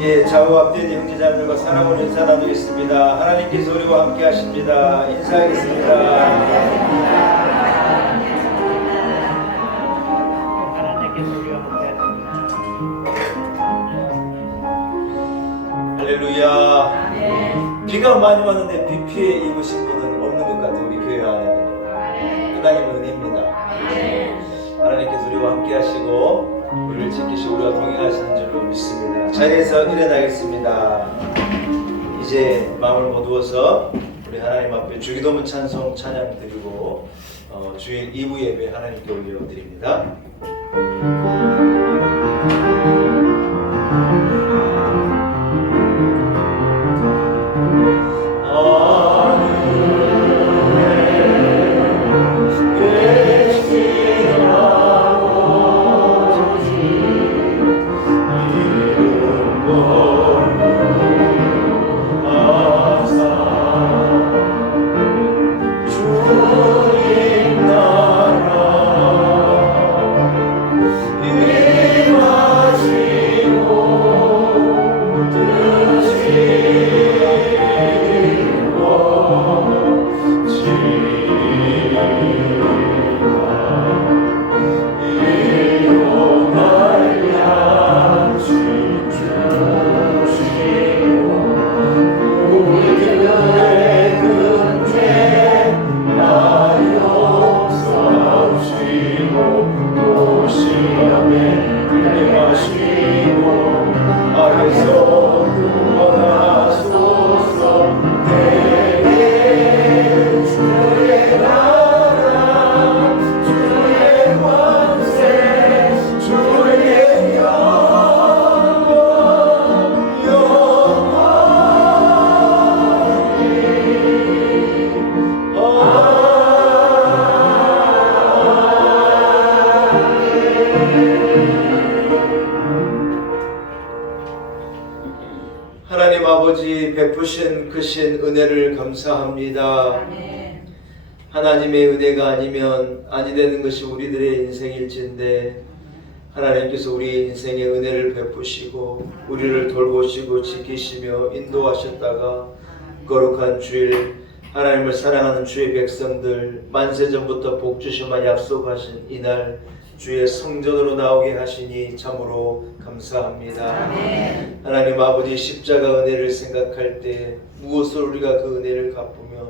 예, 좌우 앞뒤 형제자매들과 사랑으로 인사 나누겠습니다. 하나님께서 우리와 함께 하십니다. 인사하겠습니다. 할렐루야. 비가 많이 왔는데 비 피해 입으신 분은 없는 것 같아요. 우리 교회 안에. 하나님의 은혜입니다. 하나님께서 우리와 함께 하시고 우리를 지키시고 우리와 동행하시는 줄로 믿습니다. 자리에서 일어나겠습니다. 이제 마음을 모두어서 우리 하나님 앞에 주기도문 찬송 찬양 드리고 주일 2부 예배 하나님께 올려드립니다. 하나님 아버지 베푸신 크신 은혜를 감사합니다. 하나님의 은혜가 아니면 아니 되는 것이 우리들의 인생일진데 하나님께서 우리 인생의 은혜를 베푸시고 우리를 돌보시고 지키시며 인도하셨다가 거룩한 주일 하나님을 사랑하는 주의 백성들 만세전부터 복 주시만 약속하신 이날 주의 성전으로 나오게 하시니 참으로 감사합니다. 아멘. 하나님 아버지 십자가 은혜를 생각할 때 무엇을 우리가 그 은혜를 갚으며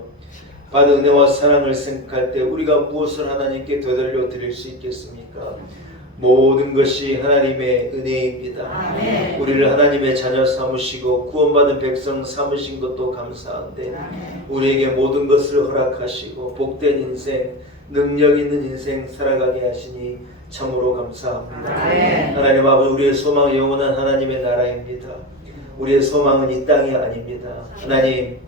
받은 은혜와 사랑을 생각할 때 우리가 무엇을 하나님께 되돌려 드릴 수 있겠습니까? 모든 것이 하나님의 은혜입니다. 아멘. 우리를 하나님의 자녀 삼으시고 구원받은 백성 삼으신 것도 감사한데 아멘. 우리에게 모든 것을 허락하시고 복된 인생, 능력 있는 인생 살아가게 하시니 참으로 감사합니다. 아멘. 하나님 아버지 우리의 소망은 영원한 하나님의 나라입니다. 우리의 소망은 이 땅이 아닙니다. 하나님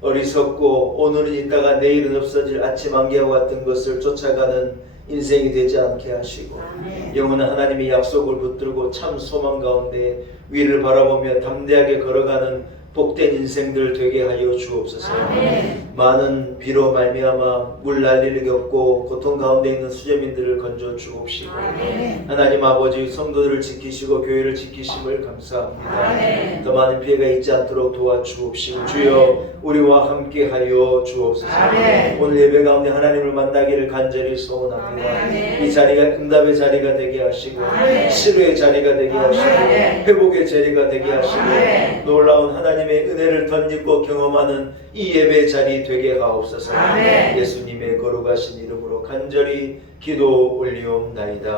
어리석고 오늘은 있다가 내일은 없어질 아침 안개와 같은 것을 쫓아가는 인생이 되지 않게 하시고 아멘. 영원한 하나님의 약속을 붙들고 참 소망 가운데 위를 바라보며 담대하게 걸어가는 복된 인생들 되게 하여 주옵소서. 아멘. 많은 비로 말미암아 물 난리를 겪고 고통 가운데 있는 수재민들을 건져 주옵시고 아멘. 하나님 아버지 성도들을 지키시고 교회를 지키심을 감사합니다. 아멘. 더 많은 피해가 있지 않도록 도와주옵시고 아멘. 주여 우리와 함께 하여 주옵소서. 아멘. 오늘 예배 가운데 하나님을 만나기를 간절히 소원합니다. 아멘. 이 자리가 응답의 자리가 되게 하시고 아멘. 치료의 자리가 되게 하시고 아멘. 회복의 자리가 되게 하시고 아멘. 놀라운 하나님의 은혜를 덧입고 경험하는 이 예배 자리 되게 하옵소서. 아멘. 예수님의 거룩하신 이름으로 간절히 기도 올리옵나이다.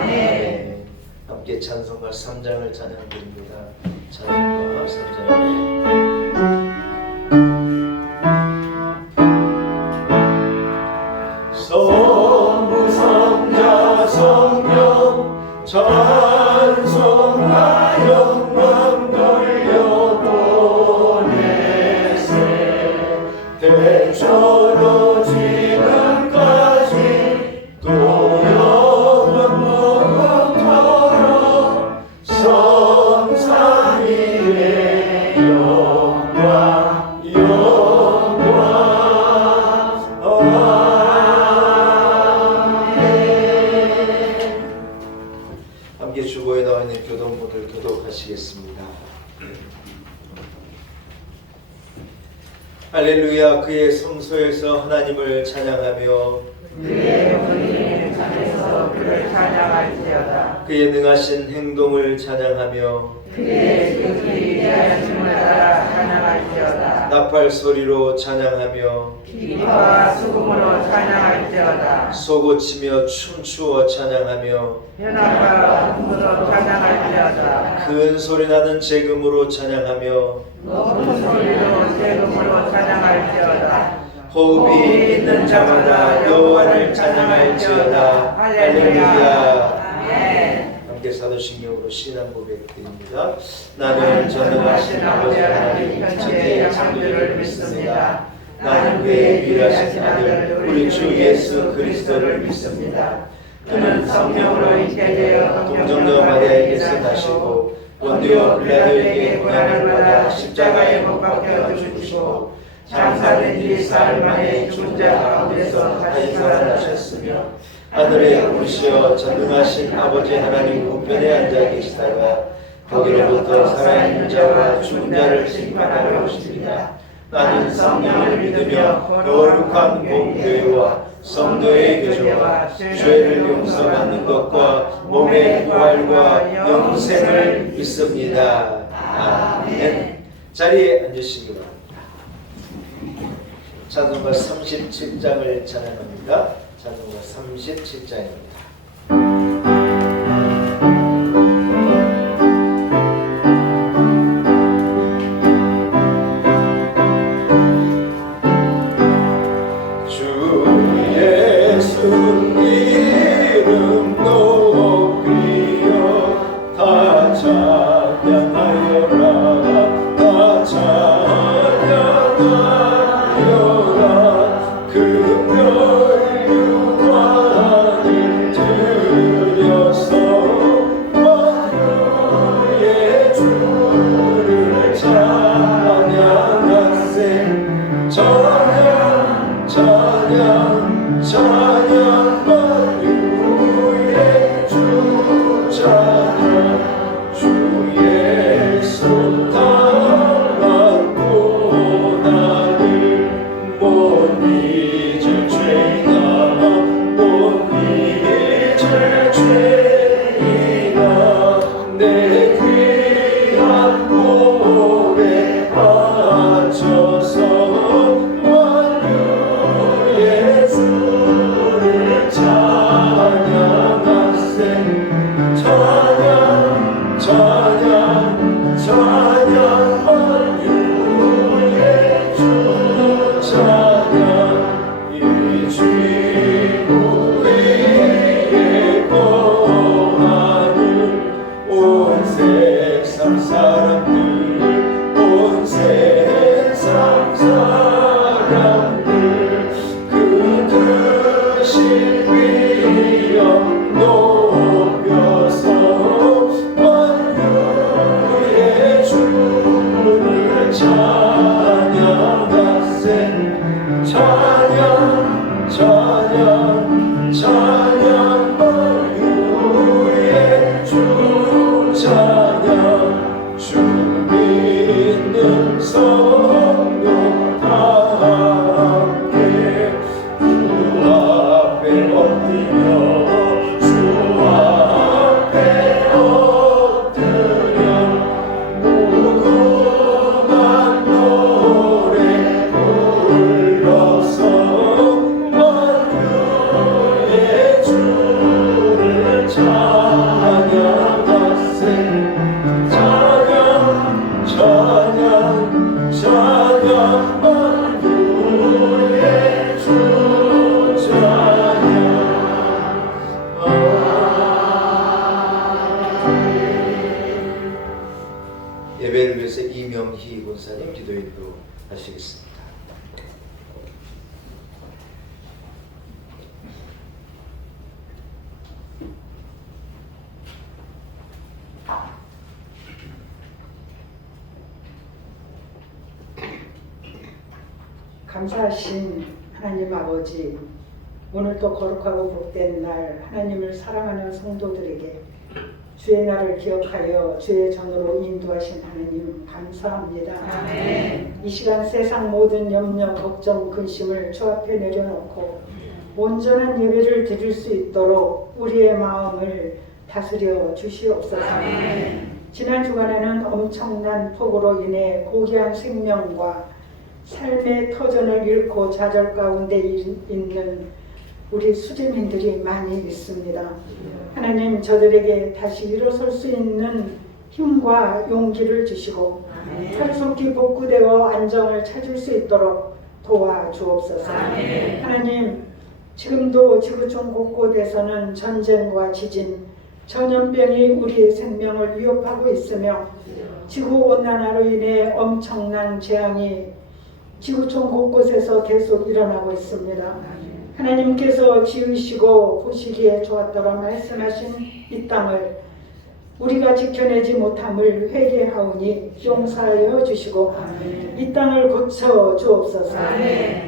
아멘. 함께 찬송가 3장을 찬양드립니다. 찬송가 3장. 성부성자 성령 찬송과 영광 돌려보내세 대처로 지금까지 또 영원 무궁토록 성삼위의 하시겠습니다. 할렐루야. 그의 성소에서 하나님을 찬양하며 그의 의인의 산에서 그를 찬양할지어다. 그의 능하신 행동을 찬양하며 그의 위대하심을 따라 찬양할지어다. 나팔 소리로 찬양하며 기뻐와 수금으로 찬양할지어다. 쏘고치며 춤추어 찬양하며 연합과 hum으로 찬양할지어다. 큰 소리 나는 재금으로 찬양하며 높은 소리로 세금으로 찬양할지어다. 호흡이 있는 자마다 여호와를 찬양할지어다. 할렐루야. 아멘. 함께 사도신경으로 신앙 고백드립니다. 나는 전능하신 아버지 하나님 천지의 창조주를 믿습니다. 나는 그의 유일하신 아들 우리 주 예수 그리스도를 믿습니다. 그는 성령으로 있게 되어 동정녀 마리아에게서 나시고 본디오 빌라도에게 고난을 받아 십자가에 못 박혀 죽으시고 장사된 지 사흘 만에 죽은 자 가운데서 다시 살아나셨으며 하늘에 오르시어 전능하신 아버지 하나님 우편에 앉아 계시다가 거기로부터 살아있는 자와 죽은 자를 심판하러 오십니다. 나는 성령을 믿으며 거룩한 공교회와 성도의 교제와 죄를 용서받는 것과 몸의 부활과 영생을 믿습니다. 아멘. 자리에 앉으시기 바랍니다. 찬송가 37장을 찬양합니다. 찬송가 37장입니다. 예배를 위해서 이명희 권사님 기도인도 하시겠습니다. 감사하신 하나님 아버지, 오늘도 거룩하고 복된 날 하나님을 사랑하는 성도들에게 주의 날을 기억하여 주의 전으로 인도하신 하나님 감사합니다. 이 시간 세상 모든 염려, 걱정, 근심을 주 앞에 내려놓고 온전한 예배를 드릴 수 있도록 우리의 마음을 다스려 주시옵소서. 지난 주간에는 엄청난 폭우로 인해 고귀한 생명과 삶의 터전을 잃고 좌절 가운데 있는 우리 수재민들이 많이 있습니다. 하나님, 저들에게 다시 일어설 수 있는 힘과 용기를 주시고 살속히 복구되어 안정을 찾을 수 있도록 도와주옵소서. 하나님, 지금도 지구촌 곳곳에서는 전쟁과 지진, 전염병이 우리의 생명을 위협하고 있으며 지구온난화로 인해 엄청난 재앙이 지구촌 곳곳에서 계속 일어나고 있습니다. 하나님께서 지으시고 보시기에 좋았다고 말씀하신 이 땅을 우리가 지켜내지 못함을 회개하오니 용서하여 주시고 이 땅을 고쳐 주옵소서.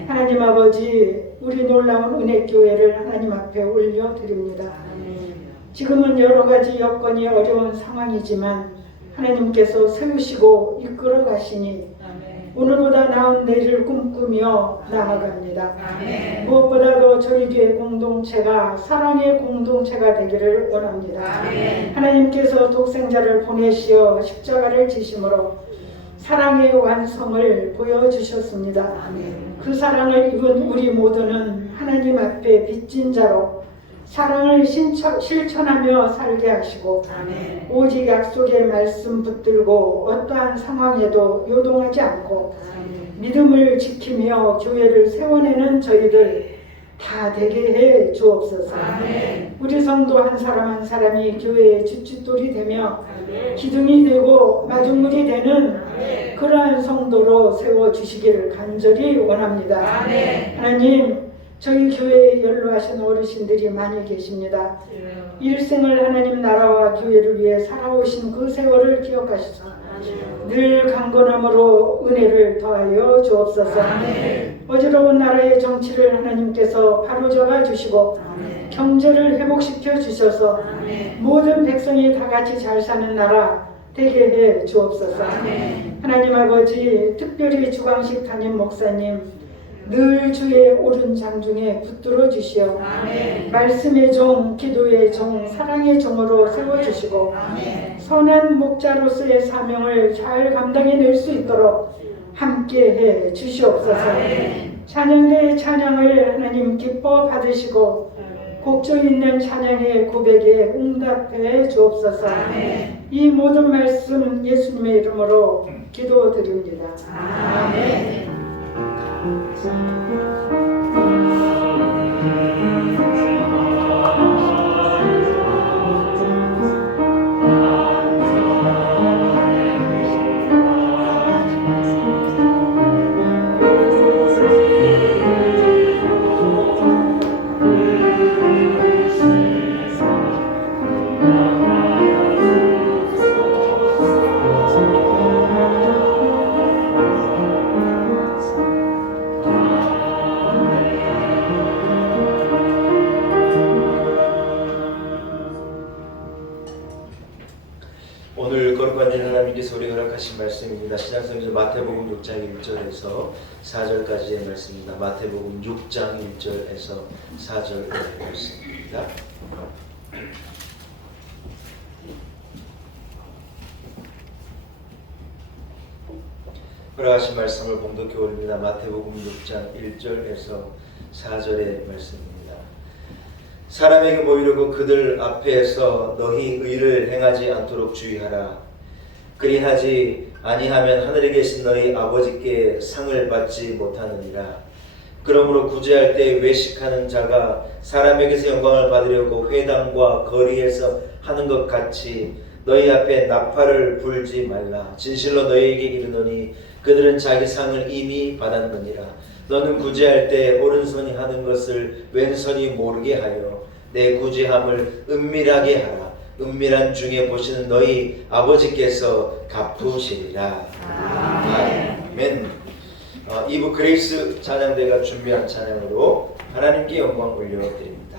하나님 아버지, 우리 놀라운 은혜교회를 하나님 앞에 올려드립니다. 지금은 여러 가지 여건이 어려운 상황이지만 하나님께서 세우시고 이끌어 가시니 오늘보다 나은 내일을 꿈꾸며 나아갑니다. 무엇보다도 저희 교회 공동체가 사랑의 공동체가 되기를 원합니다. 하나님께서 독생자를 보내시어 십자가를 지심으로 사랑의 완성을 보여주셨습니다. 그 사랑을 입은 우리 모두는 하나님 앞에 빚진 자로 사랑을 실천하며 살게 하시고 오직 약속의 말씀 붙들고 어떠한 상황에도 요동하지 않고 믿음을 지키며 교회를 세워내는 저희들 다 되게 해 주옵소서. 우리 성도 한 사람 한 사람이 교회의 주춧돌이 되며 기둥이 되고 마중물이 되는 그러한 성도로 세워주시기를 간절히 원합니다. 하나님, 저희 교회에 연로하신 어르신들이 많이 계십니다. 일생을 하나님 나라와 교회를 위해 살아오신 그 세월을 기억하시사 늘 강건함으로 은혜를 더하여 주옵소서. 어지러운 나라의 정치를 하나님께서 바로잡아 주시고 경제를 회복시켜 주셔서 모든 백성이 다 같이 잘 사는 나라 되게 해 주옵소서. 하나님 아버지, 특별히 주광식 담임 목사님 늘 주의 오른 장중에 붙들어 주시어 말씀의 종, 기도의 종, 사랑의 종으로 세워주시고 선한 목자로서의 사명을 잘 감당해낼 수 있도록 함께해 주시옵소서. 찬양의 찬양을 하나님 기뻐 받으시고 곡조 있는 찬양의 고백에 응답해 주옵소서. 이 모든 말씀 예수님의 이름으로 기도드립니다. 아멘. 오늘 거룩한 하나님께서 우리 허락하신 말씀입니다. 신약성경 마태복음 6장 1절에서 4절까지의 말씀입니다. 마태복음 6장 1절에서 4절의 말씀입니다. 허락하신 말씀을 봉독해 올립니다. 마태복음 6장 1절에서 4절의 말씀입니다. 사람에게 모이려고 그들 앞에서 너희 의를 행하지 않도록 주의하라. 그리하지 아니하면 하늘에 계신 너희 아버지께 상을 받지 못하느니라. 그러므로 구제할 때 외식하는 자가 사람에게서 영광을 받으려고 회당과 거리에서 하는 것 같이 너희 앞에 나팔을 불지 말라. 진실로 너희에게 이르노니 그들은 자기 상을 이미 받았느니라. 너는 구제할 때 오른손이 하는 것을 왼손이 모르게 하여 내 구제함을 은밀하게 하라. 은밀한 중에 보시는 너희 아버지께서 갚으시리라. 아멘. 2부 그레이스 찬양대가 준비한 찬양으로 하나님께 영광 올려드립니다.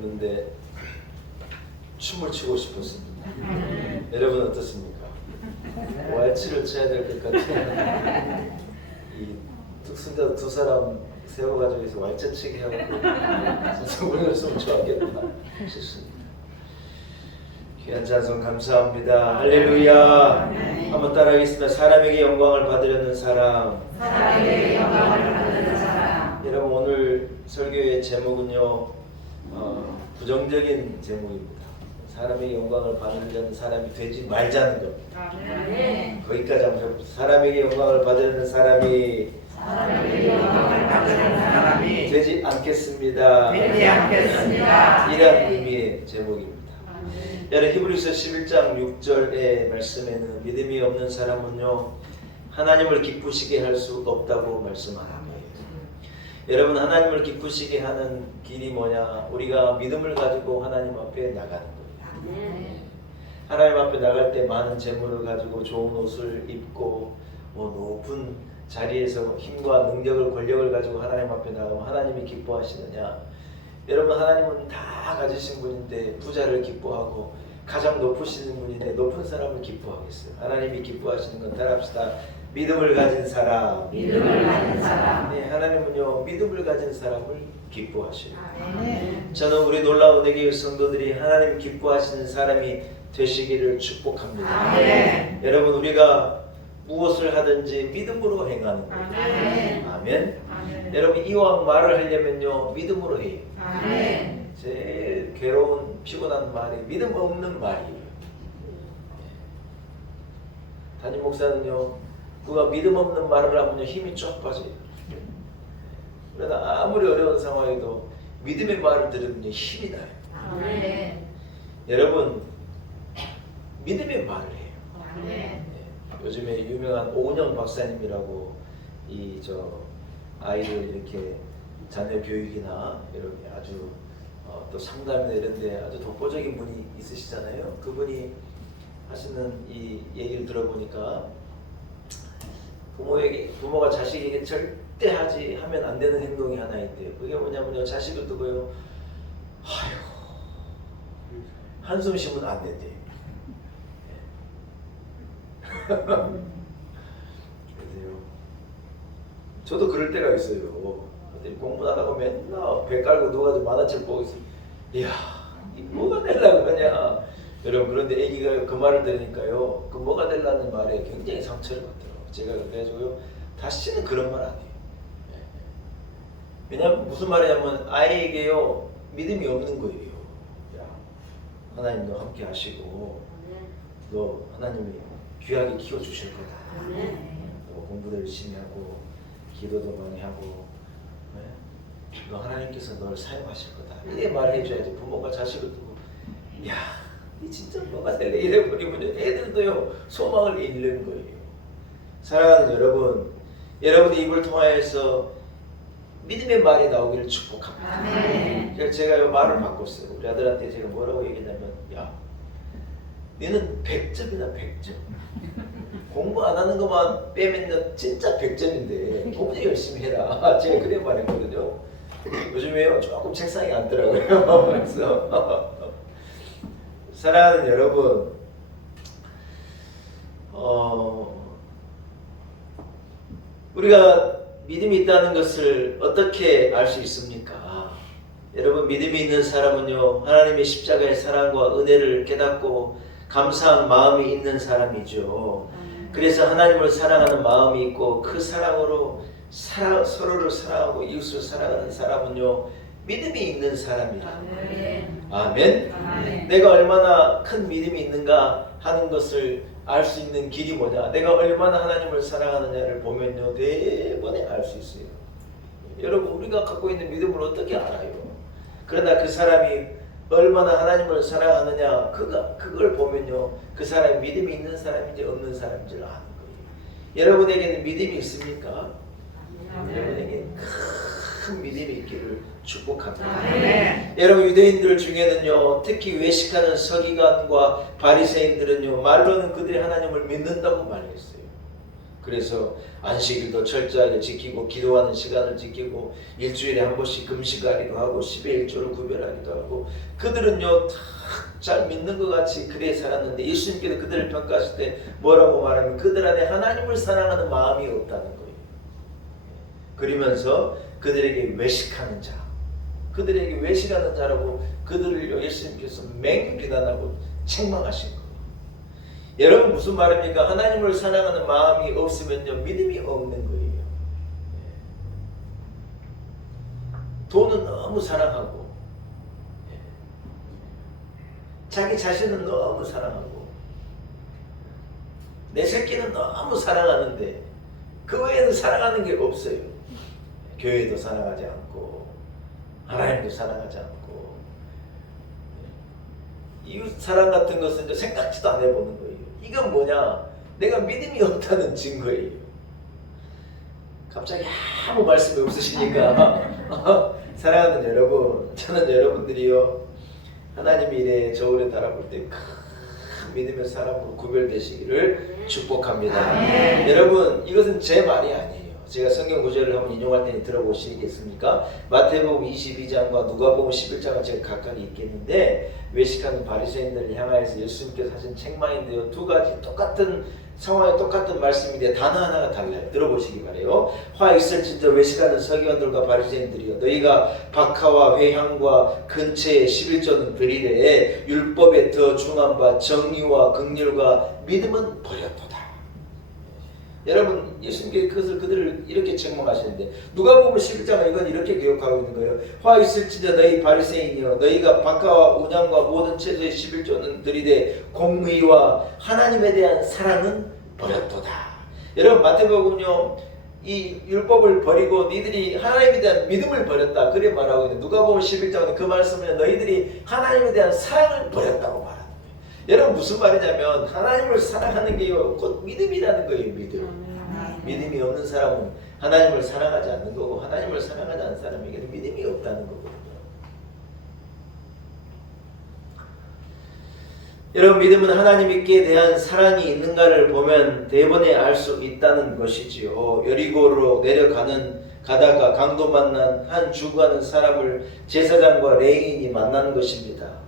먹는데 춤을 추고 싶었습니다. 여러분 어떻습니까? 왈츠를 춰야 될 것 같아요. 이 특순자 두 사람 세워가지고 해서 왈츠치게 하고 진짜 올렸으면 좋았겠다 싶습니다. 귀한 찬송 감사합니다. 할렐루야. 한번 따라하겠습니다. 사람에게 영광을 받으려는 사람. 사람에게 영광을 받는 사람. 여러분 오늘 설교의 제목은요 부정적인 제목입니다. 사람에게 영광을 받으려는 사람이 되지 말자는 겁니다. 아멘. 거기까지 한번 해봅시다. 사람에게 영광을 받으려는 사람이 사람에게 영광을 받는 사람이 되지 않겠습니다. 되지 않겠습니다. 이런 의미의 제목입니다. 여러분 히브리서 11장 6절의 말씀에는 믿음이 없는 사람은요 하나님을 기쁘시게 할 수 없다고 말씀합니다. 여러분 하나님을 기쁘시게 하는 길이 뭐냐? 우리가 믿음을 가지고 하나님 앞에 나가는 거예요. 하나님 앞에 나갈 때 많은 재물을 가지고 좋은 옷을 입고 높은 자리에서 힘과 능력을 권력을 가지고 하나님 앞에 나가면 하나님이 기뻐하시느냐? 여러분 하나님은 다 가지신 분인데 부자를 기뻐하고 가장 높으신 분인데 높은 사람을 기뻐하겠어요. 하나님이 기뻐하시는 건 따라합시다. 믿음을 가진 사람. 믿음을 가진 사람. 네, 하나님은요 믿음을 가진 사람을 기뻐하셔요. 아멘. 저는 우리 놀라운 내교회 성도들이 하나님 기뻐하시는 사람이 되시기를 축복합니다. 아멘. 여러분 우리가 무엇을 하든지 믿음으로 행하는 거예요. 아멘. 아멘. 아멘. 여러분 이왕 말을 하려면요 믿음으로 해요. 아멘. 제일 괴로운 피곤한 말이 믿음 없는 말이에요. 담임 목사는요 누가 믿음 없는 말을 하면요 힘이 쫙 빠져요. 그러나 아무리 어려운 상황에도 믿음의 말을 들으면 힘이 나요. 아멘. 여러분 믿음의 말을 해요. 아멘. 요즘에 유명한 오은영 박사님이라고 아이들 이렇게 자녀 교육이나 이런 아주 또 상담이나 이런데 아주 독보적인 분이 있으시잖아요. 그분이 하시는 이 얘기를 들어보니까 부모가 자식에게 절대 하면 안 되는 행동이 하나 있대요. 그게 뭐냐면요 자식을 두고요 아휴 한숨 쉬면 안 된대요. 그래서요 저도 그럴 때가 있어요. 공부하다가 맨날 배 깔고 누워가지고 만화책 보고 있어요. 이야 이 뭐가 되려고 그러냐. 여러분 그런데 애기가 그 말을 들으니까요 그 뭐가 되려는 말에 굉장히 상처를 받더라고요. 제가 그래가지고요 다시는 그런 말 안 해요. 왜냐면 무슨 말이냐면 아이에게요 믿음이 없는 거예요. 야 하나님 너 함께 하시고 너 하나님이 귀하게 키워주실 거다. 너 공부도 열심히 하고 기도도 많이 하고 너 하나님께서 너를 사용하실 거다. 이렇게 말해줘야지. 부모가 자식을 두고 야 이 진짜 뭐가 될래 이래버리면 애들도요 소망을 잃는 거예요. 사랑하는 여러분, 여러분의 입을 통하여서 믿음의 말이 나오기를 축복합니다. 아멘. 그래서 제가 이 말을 바꿨어요. 우리 아들한테 제가 뭐라고 얘기했냐면 야 너는 100점이다 100점. 공부 안 하는 것만 빼면 너 진짜 100점인데 공부 열심히 해라. 제가 그래 말했거든요. 요즘에요 조금 책상에 앉더라고요. 그래서 사랑하는 여러분, 우리가 믿음이 있다는 것을 어떻게 알 수 있습니까? 여러분 믿음이 있는 사람은요 하나님의 십자가의 사랑과 은혜를 깨닫고 감사한 마음이 있는 사람이죠. 그래서 하나님을 사랑하는 마음이 있고 그 사랑으로 서로를 사랑하고 이웃을 사랑하는 사람은요 믿음이 있는 사람이라. 아멘. 아멘. 내가 얼마나 큰 믿음이 있는가 하는 것을 알 수 있는 길이 뭐냐? 내가 얼마나 하나님을 사랑하느냐를 보면요 대번에 알 수 있어요. 여러분 우리가 갖고 있는 믿음을 어떻게 알아요? 그러나 그 사람이 얼마나 하나님을 사랑하느냐 그걸 보면요 그 사람이 믿음이 있는 사람인지 없는 사람인지를 아는 거예요. 여러분에게는 믿음이 있습니까? 여러분에게 큰 믿음이 있기를 축복합니다. 아멘. 여러분 유대인들 중에는요 특히 외식하는 서기관과 바리새인들은요 말로는 그들이 하나님을 믿는다고 말했어요. 그래서 안식일도 철저하게 지키고 기도하는 시간을 지키고 일주일에 한 번씩 금식하기도 하고 10의 1조를 구별하기도 하고 그들은요 다 잘 믿는 것 같이 그래 살았는데 예수님께서 그들을 평가하실 때 뭐라고 말하면 그들 안에 하나님을 사랑하는 마음이 없다는 거예요. 그러면서 그들에게 외식하는 자, 그들에게 외식하는 자라고 그들을 예수님께서 맹비난하고 책망하신 거예요. 여러분 무슨 말입니까? 하나님을 사랑하는 마음이 없으면요 믿음이 없는 거예요. 돈은 너무 사랑하고 자기 자신은 너무 사랑하고 내 새끼는 너무 사랑하는데 그 외에는 사랑하는 게 없어요. 교회도 사랑하지 않고 하나님도 사랑하지 않고 이웃 사랑 같은 것은 이제 생각지도 안 해보는 거예요. 이건 뭐냐? 내가 믿음이 없다는 증거예요. 갑자기 아무 말씀이 없으시니까 사랑하는 여러분, 저는 여러분들이요 하나님이 이래 저울에 달아볼 때 큰 믿음의 사람으로 구별되시기를 축복합니다. 여러분 이것은 제 말이 아니에요. 제가 성경 구절을 한번 인용할 테니 들어보시겠습니까? 마태복음 22장과 누가복음 11장은 제가 각각 읽겠는데 외식하는 바리새인들을 향하여서 예수님께서 하신 책망인데요. 두 가지 똑같은 상황에 똑같은 말씀인데 단어 하나가 달라요. 들어보시기 바래요. 화 있을진저 외식하는 서기관들과 바리새인들이여 너희가 박하와 회향과 근처에 11조는 드리되 율법에 더 중한 바 정의와 긍휼과 믿음은 버렸도다. 여러분 예수님께서 그들을 이렇게 책망하시는데 누가복음 11장은 이건 이렇게 기록하고 있는 거예요. 화 있을지저 너희 바리새인이여 너희가 박하와 운양과 모든 채소의 11조는 들이되 공의와 하나님에 대한 사랑은 버렸도다. 여러분 마태복음은요 이 율법을 버리고 너희들이 하나님에 대한 믿음을 버렸다 그렇게 말하고 있는데 누가복음 11장은 그 말씀은 너희들이 하나님에 대한 사랑을 버렸다고 말합니다. 여러분 무슨 말이냐면 하나님을 사랑하는 게요 곧 믿음이라는 거예요. 믿음이 없는 사람은 하나님을 사랑하지 않는 거고 하나님을 사랑하지 않는 사람에게는 믿음이 없다는 거거든요. 여러분 믿음은 하나님께 대한 사랑이 있는가를 보면 대번에 알 수 있다는 것이지요. 여리고로 가다가 강도 만난 한 죽어가는 사람을 제사장과 레위인이 만나는 것입니다.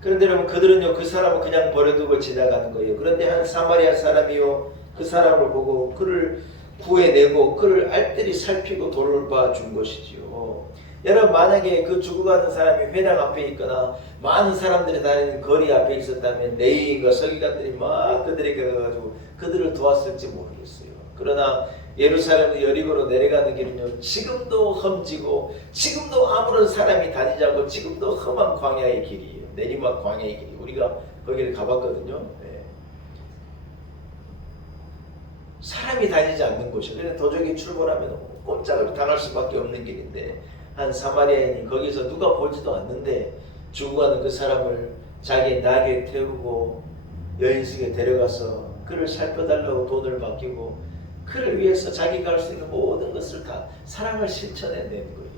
그런데 여러분 그들은요 그 사람을 그냥 버려두고 지나가는 거예요. 그런데 한 사마리아 사람이요 그 사람을 보고 그를 구해내고 그를 알뜰히 살피고 돌봐 준 것이지요. 여러분 만약에 그 죽어가는 사람이 회당 앞에 있거나 많은 사람들이 다니는 거리 앞에 있었다면 레위인과 서기관들이 막 그들에게 가가지고 그들을 도왔을지 모르겠어요. 그러나 예루살렘 여리고로 내려가는 길은요 지금도 험지고 지금도 아무런 사람이 다니지 않고 지금도 험한 광야의 길이에요. 내리막 광야의 길이. 우리가 거기를 가봤거든요. 네. 사람이 다니지 않는 곳이에요. 그래서 도적이 출몰하면 꼼짝을 당할 수밖에 없는 길인데 한 사마리아인이 거기서 누가 보지도 않는데 죽어가는 그 사람을 자기 나귀에 태우고 여인숙에 데려가서 그를 살펴달라고 돈을 맡기고 그를 위해서 자기가 할 수 있는 모든 것을 다 사랑을 실천해낸 거예요.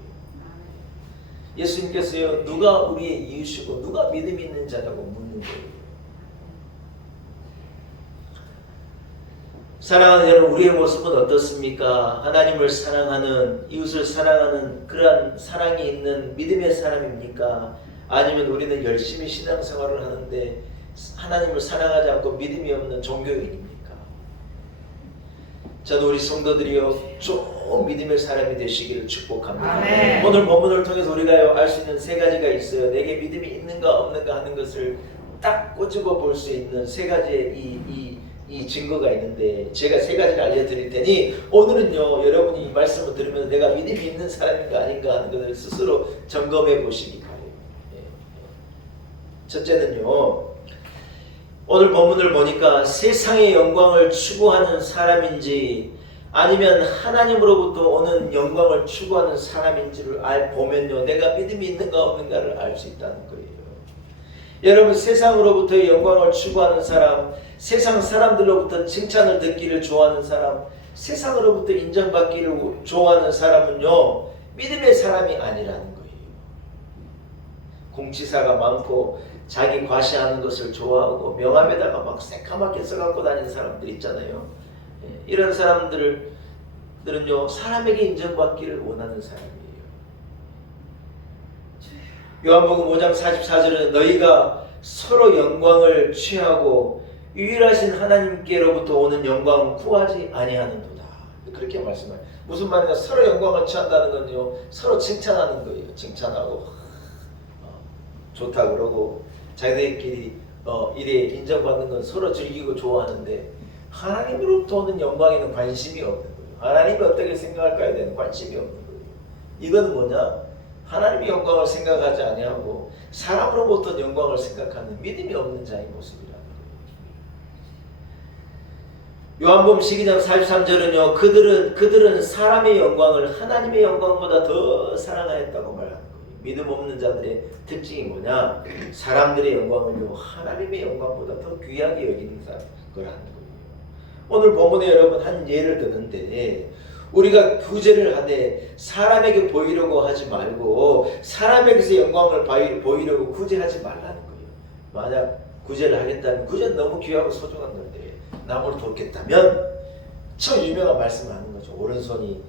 예수님께서요 누가 우리의 이웃이고 누가 믿음이 있는 자라고 묻는 거예요. 사랑하는 여러분 우리의 모습은 어떻습니까? 하나님을 사랑하는 이웃을 사랑하는 그러한 사랑이 있는 믿음의 사람입니까? 아니면 우리는 열심히 신앙생활을 하는데 하나님을 사랑하지 않고 믿음이 없는 종교인입니까? 저는 우리 성도들이요 좀 믿음의 사람이 되시기를 축복합니다. 아멘. 오늘 본문을 통해서 우리가 알 수 있는 세 가지가 있어요. 내게 믿음이 있는가 없는가 하는 것을 딱 꼬집어 볼 수 있는 세 가지의 이 증거가 있는데 제가 세 가지를 알려드릴 테니 오늘은요 여러분이 이 말씀을 들으면서 내가 믿음이 있는 사람인가 아닌가 하는 것을 스스로 점검해 보시기 바래요. 첫째는요 오늘 본문을 보니까 세상의 영광을 추구하는 사람인지 아니면 하나님으로부터 오는 영광을 추구하는 사람인지를 보면요 내가 믿음이 있는가 없는가를 알 수 있다는 거예요. 여러분 세상으로부터의 영광을 추구하는 사람, 세상 사람들로부터 칭찬을 듣기를 좋아하는 사람, 세상으로부터 인정받기를 좋아하는 사람은요 믿음의 사람이 아니라는 거예요. 공치사가 많고 자기 과시하는 것을 좋아하고 명함에다가 막 새까맣게 써갖고 다니는 사람들 있잖아요. 이런 사람들은요 사람에게 인정받기를 원하는 사람이에요. 요한복음 5장 44절은 너희가 서로 영광을 취하고 유일하신 하나님께로부터 오는 영광을 구하지 아니하는도다. 그렇게 말씀해요. 무슨 말이냐? 서로 영광을 취한다는 건요 서로 칭찬하는 거예요. 칭찬하고 좋다 그러고 자기들끼리 이래 인정받는 건 서로 즐기고 좋아하는데 하나님으로부터 오는 영광에는 관심이 없는 거예요. 하나님이 어떻게 생각할까에 대한 관심이 없는 거예요. 이건 뭐냐? 하나님의 영광을 생각하지 아니하고 사람으로부터 영광을 생각하는 믿음이 없는 자의 모습이라는 거예요. 요한복음 12장 43절은요 그들은 사람의 영광을 하나님의 영광보다 더 사랑하였다고 말하는 거예요. 믿음 없는 자들의 특징이 뭐냐? 사람들의 영광을요 하나님의 영광보다 더 귀하게 여기는 거라는 거예요. 오늘 본문에 여러분 한 예를 드는데 우리가 구제를 하되 사람에게 보이려고 하지 말고 사람에게서 영광을 보이려고 구제하지 말라는 거예요. 만약 구제를 하겠다면 구제는 너무 귀하고 소중한 건데 남을 돕겠다면 저 유명한 말씀을 하는 거죠. 오른손이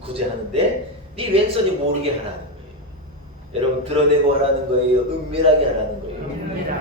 구제하는데 네 왼손이 모르게 하라는 거예요. 여러분 드러내고 하라는 거예요? 은밀하게 하라는 거예요?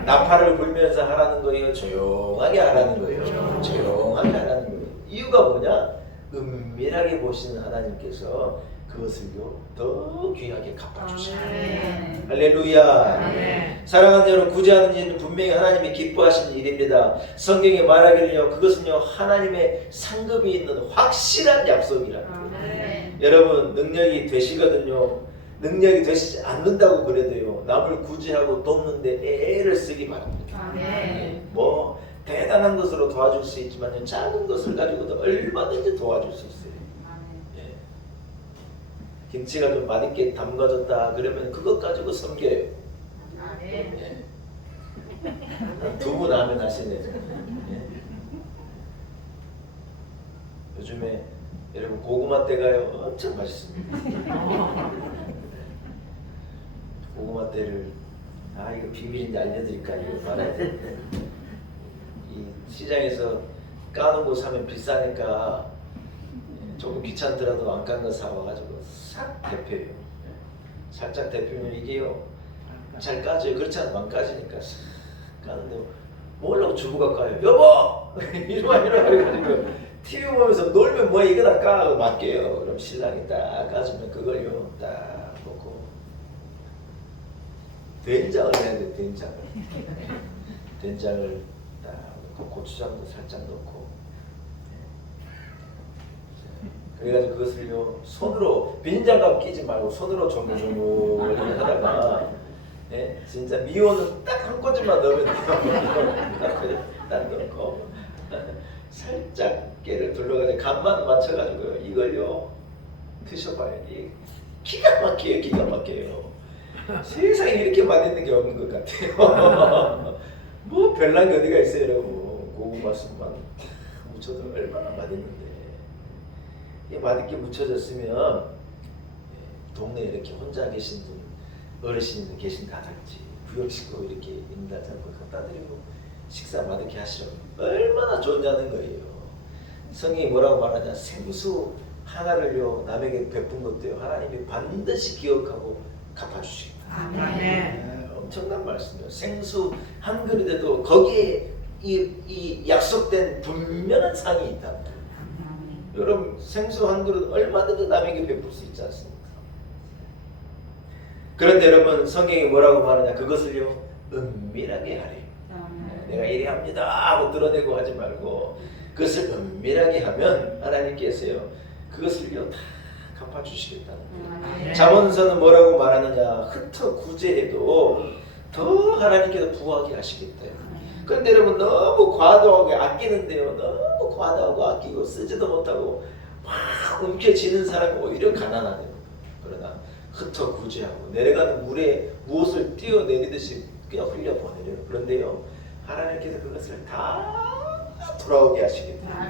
나팔을 불면서 하라는 거예요? 조용하게 하라는 거예요? 조용하게 하라는 거예요. 이유가 뭐냐? 은밀하게 보시는 하나님께서 그것을요 더 귀하게 갚아주시는 거예요. 할렐루야. 사랑하는 여러분, 구제하는 일은 분명히 하나님이 기뻐하시는 일입니다. 성경에 말하기를요 그것은요 하나님의 상급이 있는 확실한 약속이라는 거예요. 여러분 능력이 되시거든요. 능력이 되시지 않는다고 그래도요 남을 구제하고 돕는데 애를 쓰기 바랍니다. 뭐 대단한 것으로 도와줄 수 있지만 작은 것을 가지고도 얼마든지 도와줄 수 있어요. 예. 김치가 좀 맛있게 담가졌다 그러면 그것 가지고 섬겨요. 예. 두부 하면 하시네. 예. 요즘에 여러분 고구마 때가요 엄청 맛있습니다. 고구마 때를 이거 비밀인데 알려드릴까 이거 말해야 되는데 이 시장에서 까는 거 사면 비싸니까 조금 귀찮더라도 안 깐 거 사와가지고 싹 데펴요. 살짝 데피면 이게요 잘 까져요. 그렇지 않으면 안 까지니까 싹 까는데 뭐라고 주부가 까요. 여보! 이리와 해가지고 TV 보면서 놀면 뭐야 이거 다 까 맡겨요. 그럼 신랑이 딱 까주면 그걸요 딱 먹고 된장을 해야 돼. 된장을 딱 넣고 고추장도 살짝 넣고 그래가지고 그것을요 손으로 비닐장갑 끼지 말고 손으로 조물조물 하다가 진짜 미원은 딱 한 꼬집만 넣으면 돼요. 딱 넣고 살짝 깨를 둘러가지고 간만 맞춰가지고요 이걸요 드셔봐요. 기가 막혀요. 세상에 이렇게 맛있는 게 없는 것 같아요. 뭐 별난 게 어디가 있어요 여러분. 고구마 쑥만 묻혀도 얼마나 맛있는데 이 맛있게 묻혀졌으면 동네에 이렇게 혼자 계신 분 어르신이 계신다든지 부역식구 이렇게 인다 잡고 갖다 드리고 식사 맛있게 하시면 얼마나 좋냐는 거예요. 성경이 뭐라고 말하냐? 생수 하나를요 남에게 베푼 것도요 하나님이 반드시 기억하고 갚아주시겠다. 엄청난 말씀이에요. 생수 한 그릇에도 거기에 이 약속된 분명한 상이 있다. 여러분 생수 한 그릇 얼마든지 남에게 베풀 수 있지 않습니까? 그런데 여러분 성경이 뭐라고 말하냐? 그것을요 은밀하게 하래요. 내가 이래 합니다 하고 드러내고 하지 말고 그것을 은밀하게 하면 하나님께서요 그것을요 다 갚아주시겠다는 거예요. 잠언서는 뭐라고 말하느냐? 흩어 구제해도 더 하나님께서 부하게 하시겠대요. 그런데 여러분 너무 과도하게 아끼는데요 너무 과도하고 아끼고 쓰지도 못하고 막 움켜쥐는 사람이 오히려 가난하대요. 그러나 흩어 구제하고 내려가는 물에 무엇을 뛰어내리듯이 그냥 흘려보내려요. 그런데요 하나님께서 그것을 다 돌아오게 하시겠다.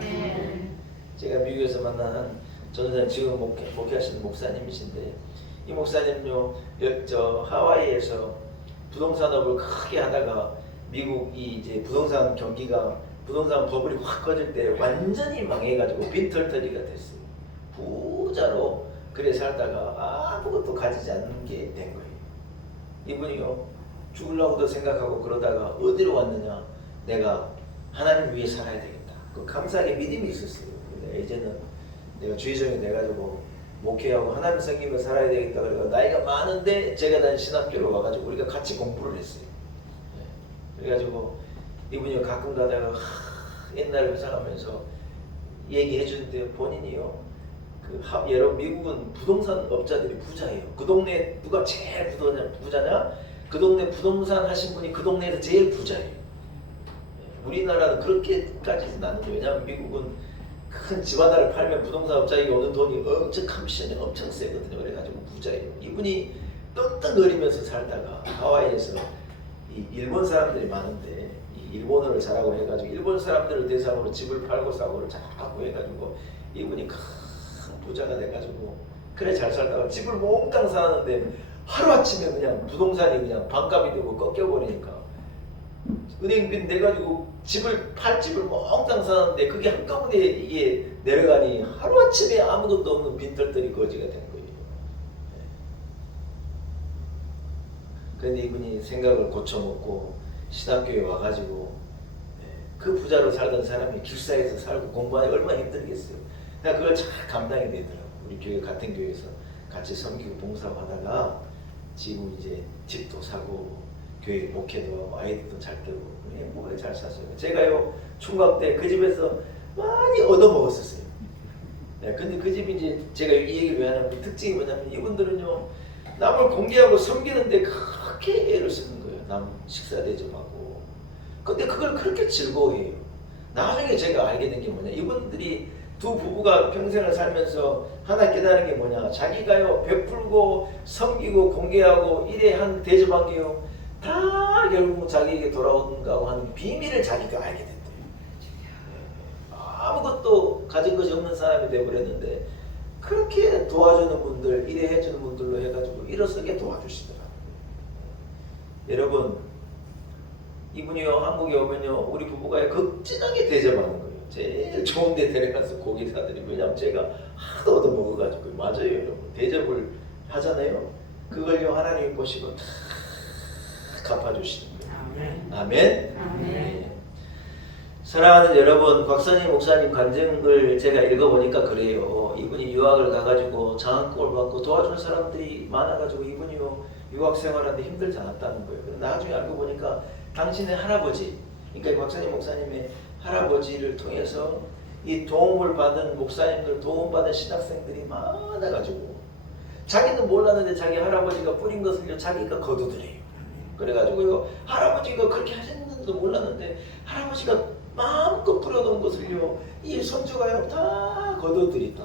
제가 미국에서 만난 전도사님 지금 목회하시는 목사님이신데 이 목사님요 저 하와이에서 부동산업을 크게 하다가 미국이 이제 부동산 경기가 부동산 버블이 확 꺼질 때 완전히 망해가지고 빈털터리가 됐어요. 부자로 그래 살다가 아무것도 가지지 않는 게 된 거예요. 이분이요 죽으려고도 생각하고 그러다가 어디로 왔느냐, 내가 하나님 위해 살아야 되겠다. 그 감사하게 믿음이 있었어요. 근데 이제는 내가 주의종이 돼가지고 목회하고 하나님 섬기며 살아야 되겠다. 그래서 나이가 많은데 제가 다닌 신학교로 와가지고 우리가 같이 공부를 했어요. 그래가지고 이분이 가끔 가다가 옛날을 회상하면서 얘기해 주는데 본인이요 여러분 미국은 부동산 업자들이 부자예요. 그 동네 누가 제일 부자냐? 그 동네 부동산 하신 분이 그 동네에서 제일 부자예요. 우리나라는 그렇게까지는 않는데, 왜냐하면 미국은 큰 집 하나를 팔면 부동산 업자에게 오는 돈이 엄청 커미션이 엄청 세거든요. 그래가지고 부자예요. 이분이 떵떵거리면서 살다가 하와이에서 이 일본 사람들이 많은데 이 일본어를 잘하고 해가지고 일본 사람들을 대상으로 집을 팔고 사고를 자꾸 해가지고 이분이 큰 부자가 돼가지고 그래 잘 살다가 집을 몽땅 사는데 하루아침에 그냥 부동산이 그냥 반값이 되고 꺾여버리니까 은행빚 내가지고 팔 집을 몽땅 사는데 그게 한꺼번에 이게 내려가니 하루아침에 아무것도 없는 빈털터리 거지가 된 거예요. 그런데 이분이 생각을 고쳐먹고 신학교에 와가지고 그 부자로 살던 사람이 길사에서 살고 공부하기 얼마나 힘들겠어요. 그러니까 그걸 잘 감당이 되더라고. 우리 교회 같은 교회에서 같이 섬기고 봉사하고 하다가 지금 이제 집도 사고 교회 목회도 하고 아이들도 잘 되고 행복하게 잘 사세요. 제가요 총각 때 그 집에서 많이 얻어먹었었어요. 근데 그 집이 이제 제가 이 얘기를 왜 하냐면 특징이 뭐냐면 이분들은요 남을 공개하고 섬기는데 그렇게 애를 쓰는 거예요. 남 식사 대접하고. 근데 그걸 그렇게 즐거워해요. 나중에 제가 알게 된 게 뭐냐, 이분들이 두 부부가 평생을 살면서 하나 깨달은 게 뭐냐, 자기가요 베풀고 섬기고 공개하고 일에 한 대접한 게요 다 결국 자기에게 돌아온다고 하는 비밀을 자기가 알게 됐대요. 아무것도 가진 것이 없는 사람이 되어버렸는데 그렇게 도와주는 분들, 일에 해주는 분들로 해가지고 일어서게 도와주시더라고요. 여러분 이분이요 한국에 오면요 우리 부부가 극진하게 대접하는 거예요. 제일 좋은 데 데려가서 고기 사드리고, 왜냐면 제가 하도 얻어먹어가지고. 맞아요 여러분, 대접을 하잖아요. 그걸요 하나님이 보시고 다 갚아주시는 거예요. 아멘. 네. 사랑하는 여러분, 곽선임 목사님 간증을 제가 읽어보니까 그래요. 이분이 유학을 가가지고 장학금을 받고 도와주는 사람들이 많아가지고 이분이요 유학 생활하는데 힘들지 않았다는 거예요. 나중에 알고 보니까 당신의 할아버지, 그러니까 곽선임 목사님의 할아버지를 통해서 이 도움을 받은 목사님들, 도움받은 신학생들이 많아가지고 자기는 몰랐는데 자기 할아버지가 뿌린 것을 자기가 거두더래요. 그래가지고 할아버지가 그렇게 하셨는지도 몰랐는데 할아버지가 마음껏 뿌려놓은 것을요 이 손주가요 다 거둬들였다.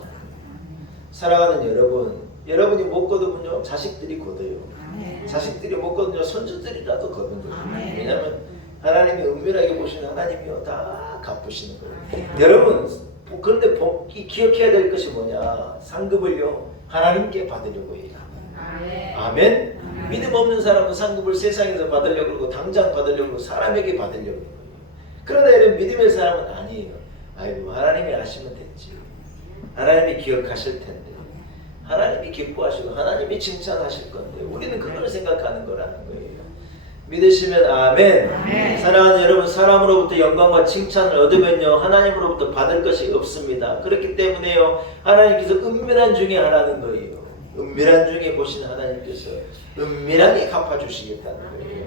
사랑하는 여러분, 여러분이 못 거두면요 자식들이 거둬요. 자식들이 못 거두면 손주들이라도 거둔 거예요. 왜냐하면 하나님이 은밀하게 보시는 하나님이요 다 갚으시는 거예요. 여러분 그런데 기억해야 될 것이 뭐냐, 상급을요 하나님께 받으려고 해요. 아멘. 믿음 없는 사람은 상급을 세상에서 받으려고 그러고 당장 받으려고 그러고 사람에게 받으려고 그러고. 그러나 여러분 믿음의 사람은 아니에요. 아이고 하나님이 아시면 됐지, 하나님이 기억하실 텐데, 하나님이 기뻐하시고 하나님이 칭찬하실 건데 우리는 그걸 생각하는 거라는 거예요. 믿으시면 아멘. 아멘. 사랑하는 여러분, 사람으로부터 영광과 칭찬을 얻으면요 하나님으로부터 받을 것이 없습니다. 그렇기 때문에요 하나님께서 은밀한 중에 하라는 거예요. 은밀한 중에 보시는 하나님께서 은밀하게 갚아주시겠다는 거예요.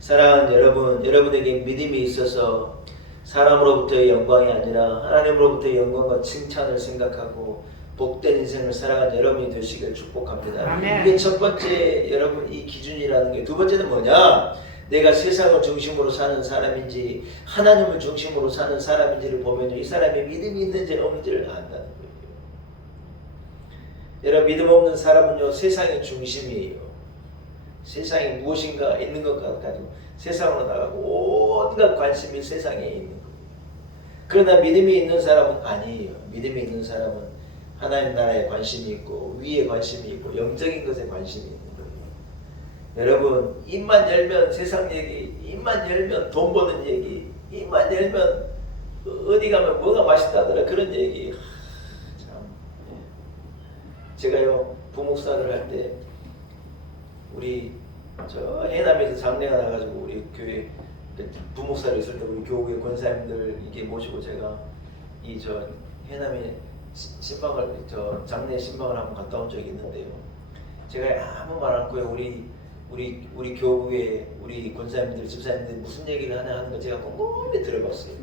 사랑하는 여러분, 여러분에게 믿음이 있어서 사람으로부터의 영광이 아니라 하나님으로부터의 영광과 칭찬을 생각하고 복된 인생을 살아가는 여러분이 되시길 축복합니다. 아멘. 이게 첫 번째 여러분 이 기준이라는 게, 두 번째는 뭐냐, 내가 세상을 중심으로 사는 사람인지 하나님을 중심으로 사는 사람인지를 보면 이 사람이 믿음이 있는지 없는지를 안다는 거예요. 여러분 믿음 없는 사람은요 세상의 중심이에요. 세상에 무엇인가 있는 것 가지고 세상으로 나가고 온갖 관심이 세상에 있는 거예요. 그러나 믿음이 있는 사람은 아니에요. 믿음이 있는 사람은 하나님 나라에 관심이 있고 위에 관심이 있고 영적인 것에 관심이 있는 거예요. 여러분 입만 열면 세상 얘기, 입만 열면 돈 버는 얘기, 입만 열면 어디 가면 뭐가 맛있다더라 그런 얘기. 참. 제가요 부목사를 할 때 우리 저 해남에서 장례가 나가지고 우리 교회 부목사를 있을 때 우리 교회 권사님들 이게 모시고 제가 이 저 해남에 신방을 저 장례 신방을 한번 갔다 온 적이 있는데요. 제가 아무 말 않고요 우리 교회 우리 권사님들 집사님들 무슨 얘기를 하는 거 제가 꼼꼼히 들어봤어요.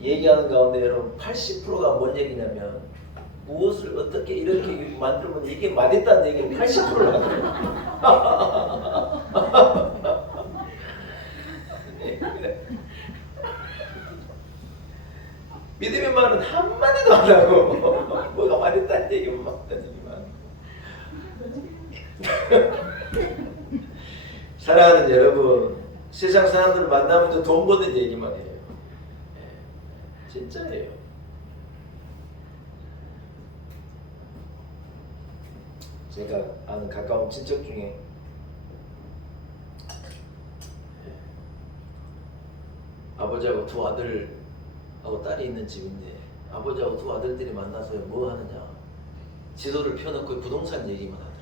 얘기하는 가운데 여러분 80%가 뭔 얘기냐면 무엇을 어떻게 이렇게 만들면 이게 맛있다는 얘기를 80%를 하더라고요. 믿음의 말은 한마디도 안 하고 뭐가 맛있다는 얘기만 막 던지기만. 사랑하는 여러분, 세상 사람들을 만나면 돈 버는 얘기만 해요. 진짜예요. 제가 아는 가까운 친척 중에 아버지하고 두 아들하고 딸이 있는 집인데 아버지하고 두 아들들이 만나서 뭐 하느냐 지도를 펴놓고 부동산 얘기만 하더라고요.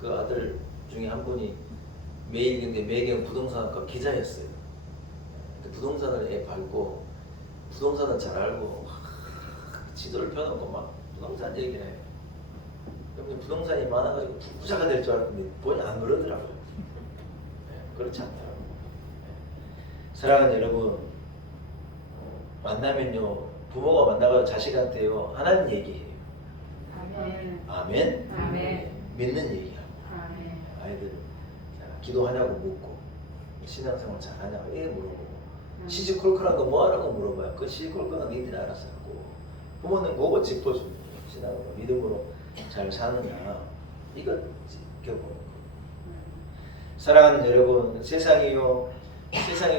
그 아들 중에 한 분이 매경 부동산학과 기자였어요. 부동산을 애 밟고 부동산은 잘 알고 지도를 펴놓고 막 부동산 얘기를 해요. 여러분 부동산이 많아가지고 부자가 될 줄 알았는데 본인 안 그러더라고요. 그렇지 않더라고요. 사랑하는 여러분, 만나면요 부모가 만나가지고 자식한테요 하나님 얘기해요. 아멘. 아멘. 아멘. 믿는 얘기하고 아멘. 아이들 기도하냐고 묻고 신앙생활 잘하냐고 물어보고 시집 콜콜한 거 뭐 하라고 물어봐요. 그 시집 콜콜한 니들이 알아서 하고 부모는 그거 짚어주는 거예요. 신앙으로 믿음으로 잘 사느냐 이거 지켜보는 거예요. 사랑하는 여러분, 세상이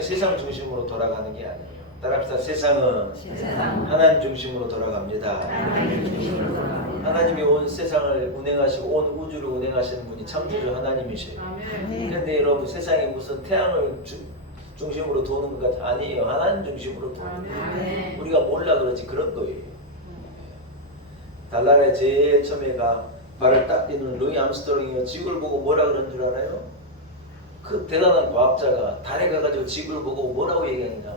세상 중심으로 돌아가는 게 아니에요. 따라합시다. 세상은 하나님 중심으로 돌아갑니다. 하나님이 온 세상을 운행하시고 온 우주를 운행하시는 분이 창조주 하나님이세요. 그런데 여러분 세상이 무슨 태양을 중심으로 도는 것 아니에요. 하나님 중심으로 도는 거예요. 우리가 몰라 그렇지 그런 거예요. 달나라에 제일 처음에가 발을 딱 딛는 루이 암스트롱이요. 지구를 보고 뭐라 그런 줄 알아요? 그 대단한 과학자가 달에 가가지고 지구를 보고 뭐라고 얘기하느냐.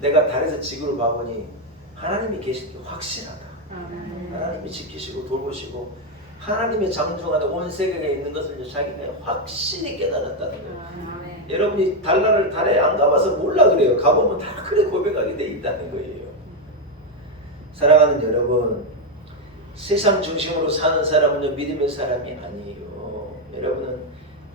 내가 달에서 지구를 봐보니 하나님이 계신 게 확실하다. 하나님이 지키시고 돌보시고 하나님의 장중 안에 온 세계에 있는 것을 자기가 확실히 깨달았다는 거예요. 여러분이 달나라를 달에 안 가봐서 몰라 그래요. 가보면 다 그래 고백하게 돼 있다는 거예요. 사랑하는 여러분, 세상 중심으로 사는 사람은 믿음의 사람이 아니에요. 여러분은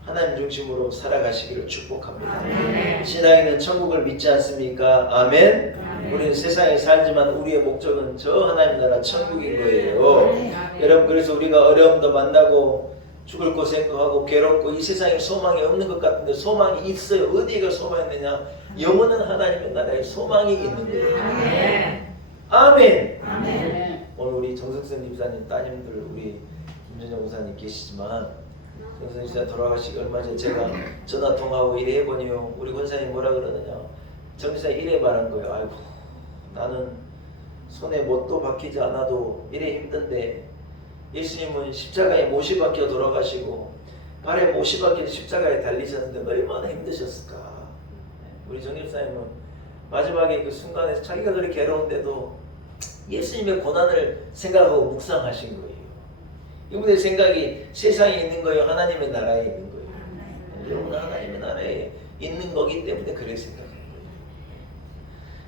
하나님 중심으로 살아가시기를 축복합니다. 아멘. 신앙인은 천국을 믿지 않습니까? 아멘. 우리는 세상에 살지만 우리의 목적은 저 하나님 나라 천국인 거예요. 여러분 그래서 우리가 어려움도 만나고 죽을 거 생각하고 괴롭고 이 세상에 소망이 없는 것 같은데 소망이 있어요. 어디가 소망이 있느냐? 영원한 하나님의 나라에 소망이 있는 거예요. 아멘. 아멘. 오늘 우리 정석선 집사님 따님들 우리 김준영 목사님 계시지만 정석선 집사 돌아가시기 얼마 전에 제가 전화 통화하고 이래 해보니요 우리 권사님 뭐라 그러느냐 정 집사 이래 말한 거예요. 아이고 나는 손에 못도 박히지 않아도 이래 힘든데 예수님은 십자가에 못이 박혀 돌아가시고 발에 못이 박혀 십자가에 달리셨는데 얼마나 힘드셨을까. 우리 정 집사님은 마지막에 그 순간에 자기가 그렇게 괴로운데도 예수님의 고난을 생각하고 묵상하신 거예요. 이분의 생각이 세상에 있는 거예요? 하나님의 나라에 있는 거예요? 여러분 하나님의 나라에 있는 거기 때문에 그렇게 생각하는 거예요.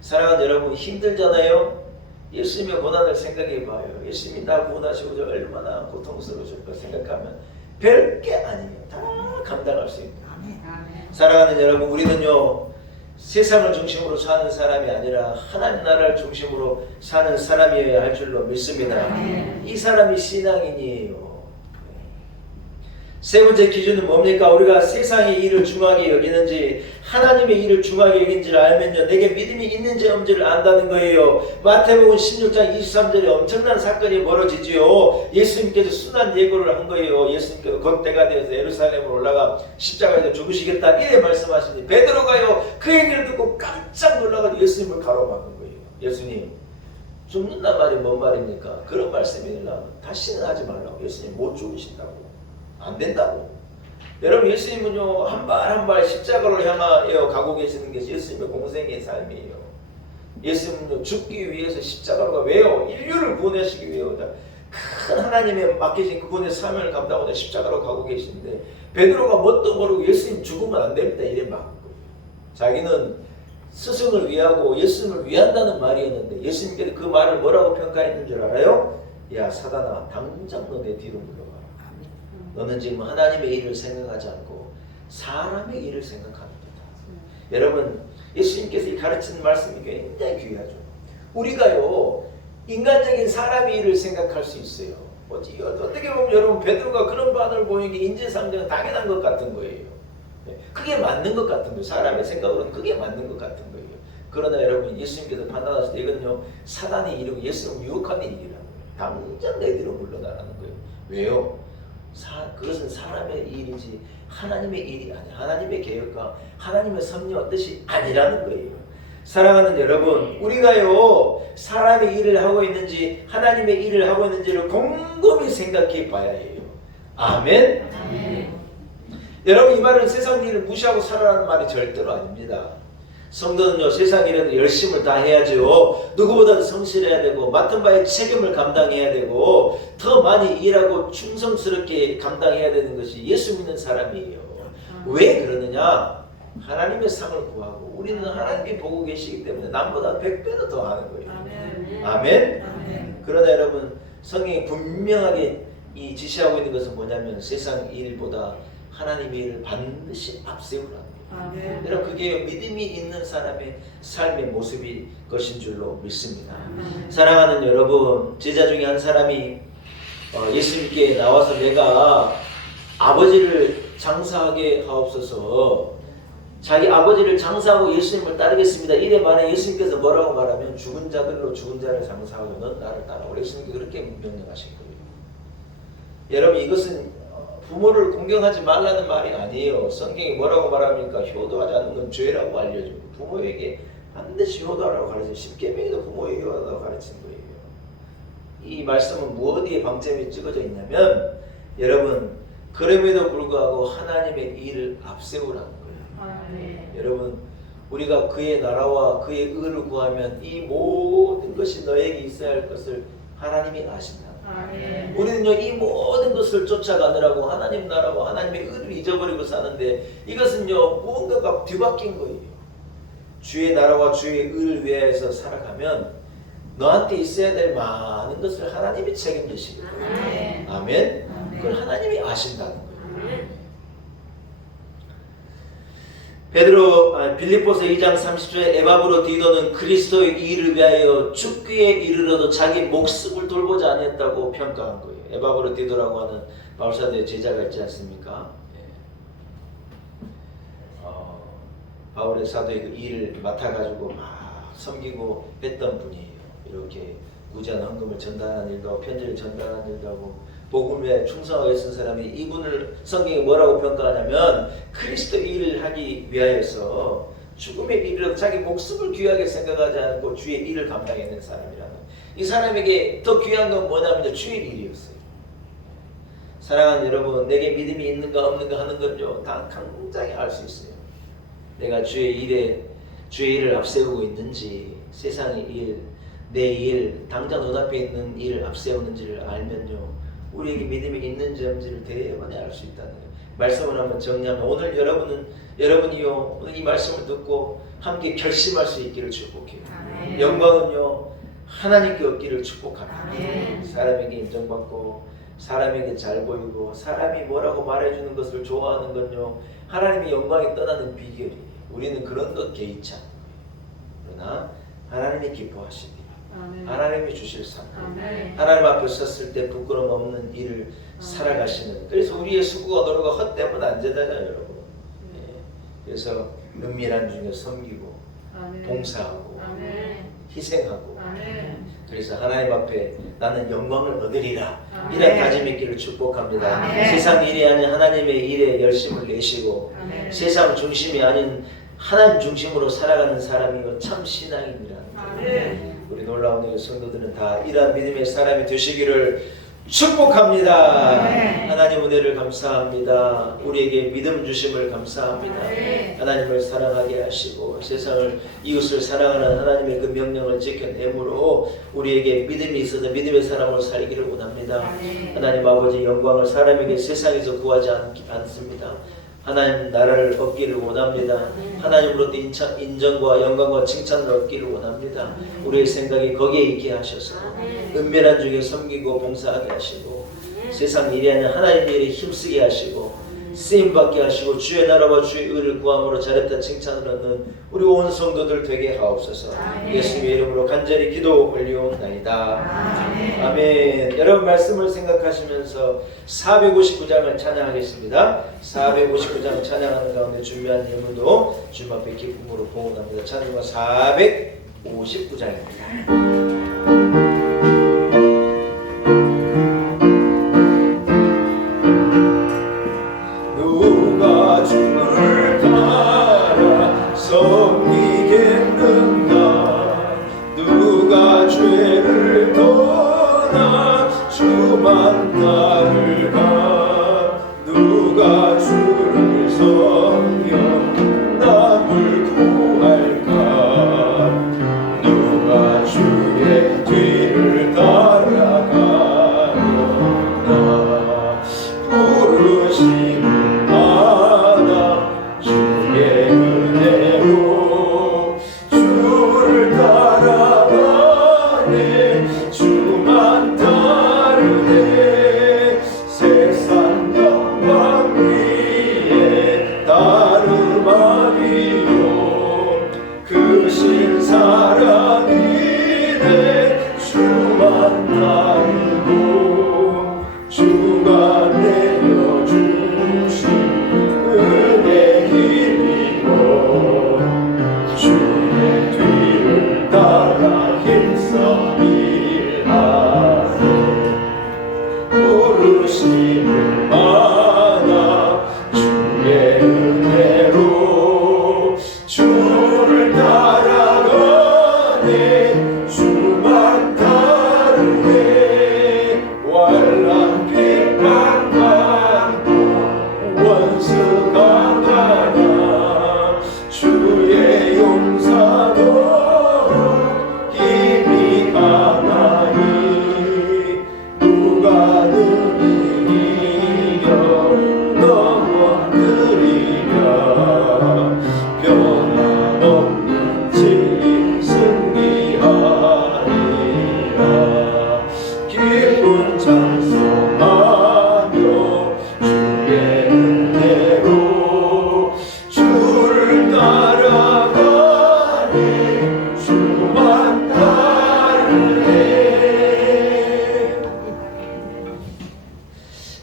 사랑하는 여러분 힘들잖아요? 예수님의 고난을 생각해 봐요. 예수님이 나 구원하시고 저 얼마나 고통스러우실까 생각하면 별게 아니에요. 다 감당할 수 있는 거예요. 사랑하는 여러분 우리는요 세상을 중심으로 사는 사람이 아니라 하나님 나라를 중심으로 사는 사람이어야 할 줄로 믿습니다. 이 사람이 신앙인이에요. 세 번째 기준은 뭡니까? 우리가 세상의 일을 중하게 여기는지 하나님의 일을 중하게 여긴지를 알면요, 내게 믿음이 있는지 없는지를 안다는 거예요. 마태복음 16장 23절에 엄청난 사건이 벌어지지요. 예수님께서 순한 예고를 한 거예요. 예수님께서 곧 때가 되어서 예루살렘으로 올라가 십자가에서 죽으시겠다 이래 말씀하시니 베드로가요 그 얘기를 듣고 깜짝 놀라가지고 예수님을 가로막은 거예요. 예수님, 죽는단 말이 뭔 말입니까? 그런 말씀이 나오면 다시는 하지 말라고. 예수님 못 죽으신다고. 안 된다고. 여러분, 예수님은요 한 발 한 발 십자가로 향하여 가고 계시는 게 예수님의 공생의 삶이에요. 예수님은요 죽기 위해서 십자가로 가. 왜요? 인류를 구원하시기 위해서 큰 하나님의 맡기신 그분의 사명을 감당하고 십자가로 가고 계시는데 베드로가 뭣도 모르고 예수님 죽으면 안 됩니다 이래 막은 거예요. 자기는 스승을 위하고 예수님을 위한다는 말이었는데 예수님께서 그 말을 뭐라고 평가했는 줄 알아요? 야 사단아, 당장 너 내 뒤로 물러가라. 너는 지금 하나님의 일을 생각하지 않고 사람의 일을 생각하는 거다. 여러분, 예수님께서 가르치는 말씀이 굉장히 귀하죠. 우리가요 인간적인 사람의 일을 생각할 수 있어요. 어떻게 보면 여러분 베드로가 그런 반응을 보이는 게 인지상정은 당연한 것 같은 거예요. 그게 맞는 것 같은 거예요. 사람의 생각으로는 그게 맞는 것 같은 거예요. 그러나 여러분, 예수님께서 판단하실 때 이건요 사단의 일이고 예수님을 유혹하는 일이라는 거예요. 당장 내 뒤로 물러나라는 거예요. 왜요? 그것은 사람의 일이지 하나님의 일이 아니야. 하나님의 계획과 하나님의 섭리와 뜻이 아니라는 거예요. 사랑하는 여러분, 우리가요 사람의 일을 하고 있는지 하나님의 일을 하고 있는지를 곰곰이 생각해 봐야 해요. 아멘? 아멘. 여러분, 이 말은 세상 일을 무시하고 살아라는 말이 절대로 아닙니다. 성도는요 세상 일에도 열심을 다해야죠. 누구보다도 성실해야 되고 맡은 바의 책임을 감당해야 되고 더 많이 일하고 충성스럽게 감당해야 되는 것이 예수 믿는 사람이에요. 왜 그러느냐? 하나님의 상을 구하고 우리는 하나님이 보고 계시기 때문에 남보다 100배도 더 하는 거예요. 아멘. 아멘? 아멘. 그러나 여러분, 성경이 분명하게 이 지시하고 있는 것은 뭐냐면 세상 일보다 하나님의 일을 반드시 앞세우라는 거예요. 아멘. 여러분, 그게 믿음이 있는 사람의 삶의 모습이 것인 줄로 믿습니다. 사랑하는 여러분, 제자 중에 한 사람이 예수님께 나와서 내가 아버지를 장사하게 하옵소서, 자기 아버지를 장사하고 예수님을 따르겠습니다 이래 말해 예수님께서 뭐라고 말하면 죽은 자들로 죽은 자를 장사하고 넌 나를 따라오라. 예수님께서 그렇게 명령하신 거예요. 여러분, 이것은 부모를 공경하지 말라는 말이 아니에요. 성경이 뭐라고 말합니까? 효도하지 않는 건 죄라고 알려주고 부모에게 반드시 효도하라고 가르쳐요. 십계명에도 부모에게 효도하라고 가르치는 거예요. 이 말씀은 무엇에 방점이 찍어져 있냐면 여러분, 그럼에도 불구하고 하나님의 일을 앞세우라는 거예요. 아멘. 여러분, 우리가 그의 나라와 그의 의를 구하면 이 모든 것이 너에게 있어야 할 것을 하나님이 아신다. 아멘. 우리는요 이 모든 것을 쫓아가느라고 하나님 나라와 하나님의 의를 잊어버리고 사는데 이것은요 무언가가 뒤바뀐 거예요. 주의 나라와 주의 의를 위해서 살아가면 너한테 있어야 될 많은 것을 하나님이 책임지시고 아멘. 아멘. 그걸 하나님이 아신다는 거예요. 빌립보서 2장 30절에 에바브로 디도는 그리스도의 일을 위하여 죽기에 이르러도 자기 목숨을 돌보지 아니했다고 평가한 거예요. 에바브로 디도라고 하는 바울사도의 제자가 있지 않습니까? 바울의 사도의 그 일을 맡아가지고 막 섬기고 했던 분이에요. 이렇게 무제한 헌금을 전달하는 일도 하고 편지를 전달하는 일도 하고 복음에 충성하게 쓴 사람이 이분을 성경이 뭐라고 평가하냐면 그리스도 일을 하기 위하여서 죽음의 일을 자기 목숨을 귀하게 생각하지 않고 주의 일을 감당해낸 사람이라는, 이 사람에게 더 귀한 건 뭐냐면 주의 일이었어요. 사랑하는 여러분, 내게 믿음이 있는가 없는가 하는 건요 다 당장에 알 수 있어요. 내가 주의 일을 앞세우고 있는지, 세상의 일, 내 일, 당장 눈앞에 있는 일을 앞세우는지를 알면요 우리에게 믿음이 있는지 없는지를 대번에 알 수 있다는 거예요. 말씀을 한번 정리하면 오늘 여러분이요 오늘 이 말씀을 듣고 함께 결심할 수 있기를 축복해요. 아멘. 영광은요 하나님께 얻기를 축복합니다. 아멘. 사람에게 인정받고 사람에게 잘 보이고 사람이 뭐라고 말해주는 것을 좋아하는 건요 하나님의 영광이 떠나는 비결이에요. 우리는 그런 것 개의치 않는 거예요. 그러나 하나님이 기뻐하시니 하나님이 주실 삶. 아멘. 하나님 앞에 섰을 때 부끄럼 없는 일을 살아가시는. 그래서 우리의 수고가 노력가 헛되면 안 되잖아요, 여러분. 예. 그래서 은밀한 중에 섬기고 봉사하고 희생하고. 그래서 하나님 앞에 나는 영광을 얻으리라. 이런 다짐 있기를 축복합니다. 아멘. 세상 일이 아닌 하나님의 일에 열심을 내시고 세상 중심이 아닌 하나님 중심으로 살아가는 사람이 참 신앙입니다. 우리 놀라운 우리 성도들은 다 이러한 믿음의 사람이 되시기를 축복합니다. 하나님 은혜를 감사합니다. 우리에게 믿음 주심을 감사합니다. 하나님을 사랑하게 하시고 세상을 이웃을 사랑하는 하나님의 그 명령을 지켜내므로 우리에게 믿음이 있어서 믿음의 사람으로 살기를 원합니다. 하나님 아버지 영광을 사람에게 세상에서 구하지 않습니다. 하나님 나라를 얻기를 원합니다. 하나님으로부터 인정과 영광과 칭찬을 얻기를 원합니다. 우리의 생각이 거기에 있게 하셔서 은밀한 중에 섬기고 봉사하게 하시고 세상 일이 아닌 하나님의 일에 힘쓰게 하시고 쓰임받게 하시고 주의 나라와 주의 의를 구함으로 잘했다 칭찬을 얻는 우리 온 성도들 되게 하옵소서. 예수님의 이름으로 간절히 기도 올리옵나이다. 아멘. 여러분 말씀을 생각하시면서 459장을 찬양하겠습니다. 459장 찬양하는 가운데 준비한 예물도 주님 앞에 기쁨으로 봉헌합니다. 찬양가 459장입니다. 누가 주를 따라 섬기겠는가? 누가 죄를 떠나 주만 따를까? 누가 주를 섬겨 남을 구할까? 누가 주의 뒤를 따라가려나? 부르심을 받아 주의 은혜로 주를 따라가네. 주만 따르네. 세상 영광 위에 따름하리요. 그 신사랑이네. 주만 따르고 주가 내려주신 은혜 길이고 주의 뒤를 따라 힘써 일하세. 부르심을 받아 주의 은혜로 주를 따라가네. 주만 따르네. 환난 핍박 받고 원수가 많아 주의 용사도 힘이 강하니 누가 능히 이겨 넘어뜨리랴. 변함없는 진리 승리하리라. 기쁜 찬송하며 주의 은혜로 주를 따라가네. 주만 따르네.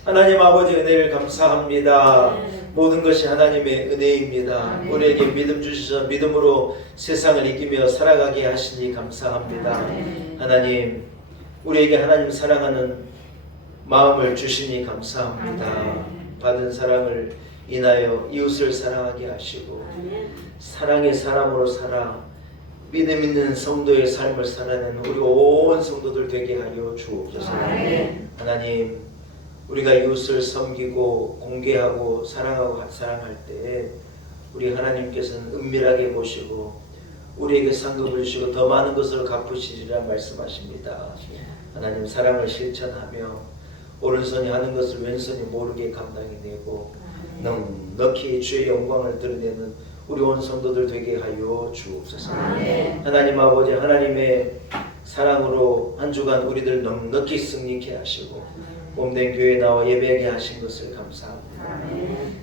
하나님 아버지 은혜를 감사합니다. 모든 것이 하나님의 은혜입니다. 우리에게 믿음 주셔서 믿음으로 세상을 이기며 살아가게 하시니 감사합니다. 하나님 우리에게 하나님 사랑하는 마음을 주시니 감사합니다. 받은 사랑을 인하여 이웃을 사랑하게 하시고 사랑의 사람으로 살아 믿음 있는 성도의 삶을 살아내는 우리 온 성도들 되게 하여 주옵소서. 하나님 우리가 이웃을 섬기고 공개하고 사랑하고 사랑할 때 우리 하나님께서는 은밀하게 보시고 우리에게 상급을 주시고 더 많은 것을 갚으시리라 말씀하십니다. 하나님 사랑을 실천하며 오른손이 하는 것을 왼손이 모르게 감당이 되고 넉넉히 주의 영광을 드러내는 우리 온 성도들 되게 하여 주옵소서. 하나님 아버지 하나님의 사랑으로 한 주간 우리들 넉넉히 승리케 하시고 몸된 교회에 나와 예배하게 하신 것을 감사합니다.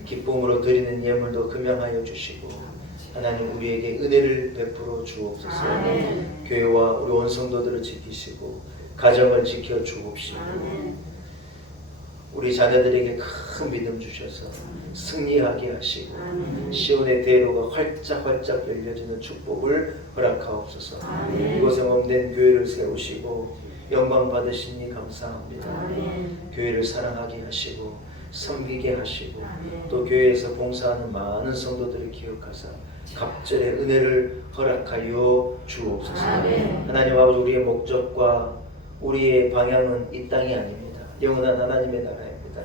기쁨으로 드리는 예물도 금양하여 주시고 하나님 우리에게 은혜를 베풀어 주옵소서. 교회와 우리 온 성도들을 지키시고 가정을 지켜 주옵시고 우리 자녀들에게 큰 믿음 주셔서 승리하게 하시고 시온의 대로가 활짝활짝 열려지는 축복을 허락하옵소서. 이곳에 몸된 교회를 세우시고 영광 받으시니 감사합니다. 교회를 사랑하게 하시고 섬기게 하시고 또 교회에서 봉사하는 많은 성도들을 기억하사 갑절의 은혜를 허락하여 주옵소서. 하나님 아버지, 우리의 목적과 우리의 방향은 이 땅이 아닙니다. 영원한 하나님의 나라입니다.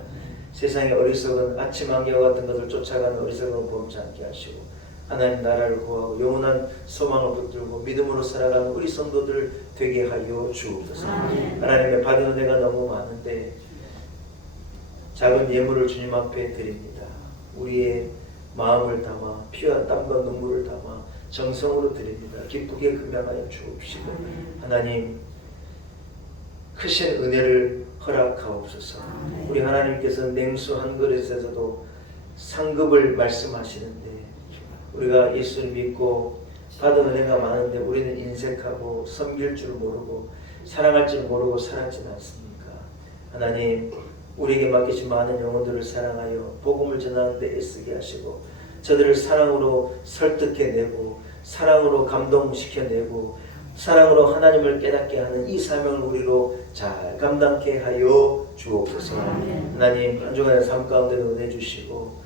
세상의 어리석은 아침 안개와 같은 것을 쫓아가는 어리석은 범치 않게 하시고 하나님 나라를 구하고 영원한 소망을 붙들고 믿음으로 살아가는 우리 성도들 되게 하여 주옵소서. 하나님의 받은 은혜가 너무 많은데 작은 예물을 주님 앞에 드립니다. 우리의 마음을 담아 피와 땀과 눈물을 담아 정성으로 드립니다. 기쁘게 금양하여 주옵시고 하나님 크신 은혜를 허락하옵소서. 우리 하나님께서 냉수 한 그릇에서도 상급을 말씀하시는데 우리가 예수를 믿고 받은 은혜가 많은데 우리는 인색하고 섬길 줄 모르고 사랑할 줄 모르고 살았지 않습니까? 하나님 우리에게 맡기신 많은 영혼들을 사랑하여 복음을 전하는 데 애쓰게 하시고 저들을 사랑으로 설득해내고 사랑으로 감동시켜내고 사랑으로 하나님을 깨닫게 하는 이 사명을 우리로 잘 감당케 하여 주옵소서. 하나님 한 주간의 삶 가운데도 은혜 주시고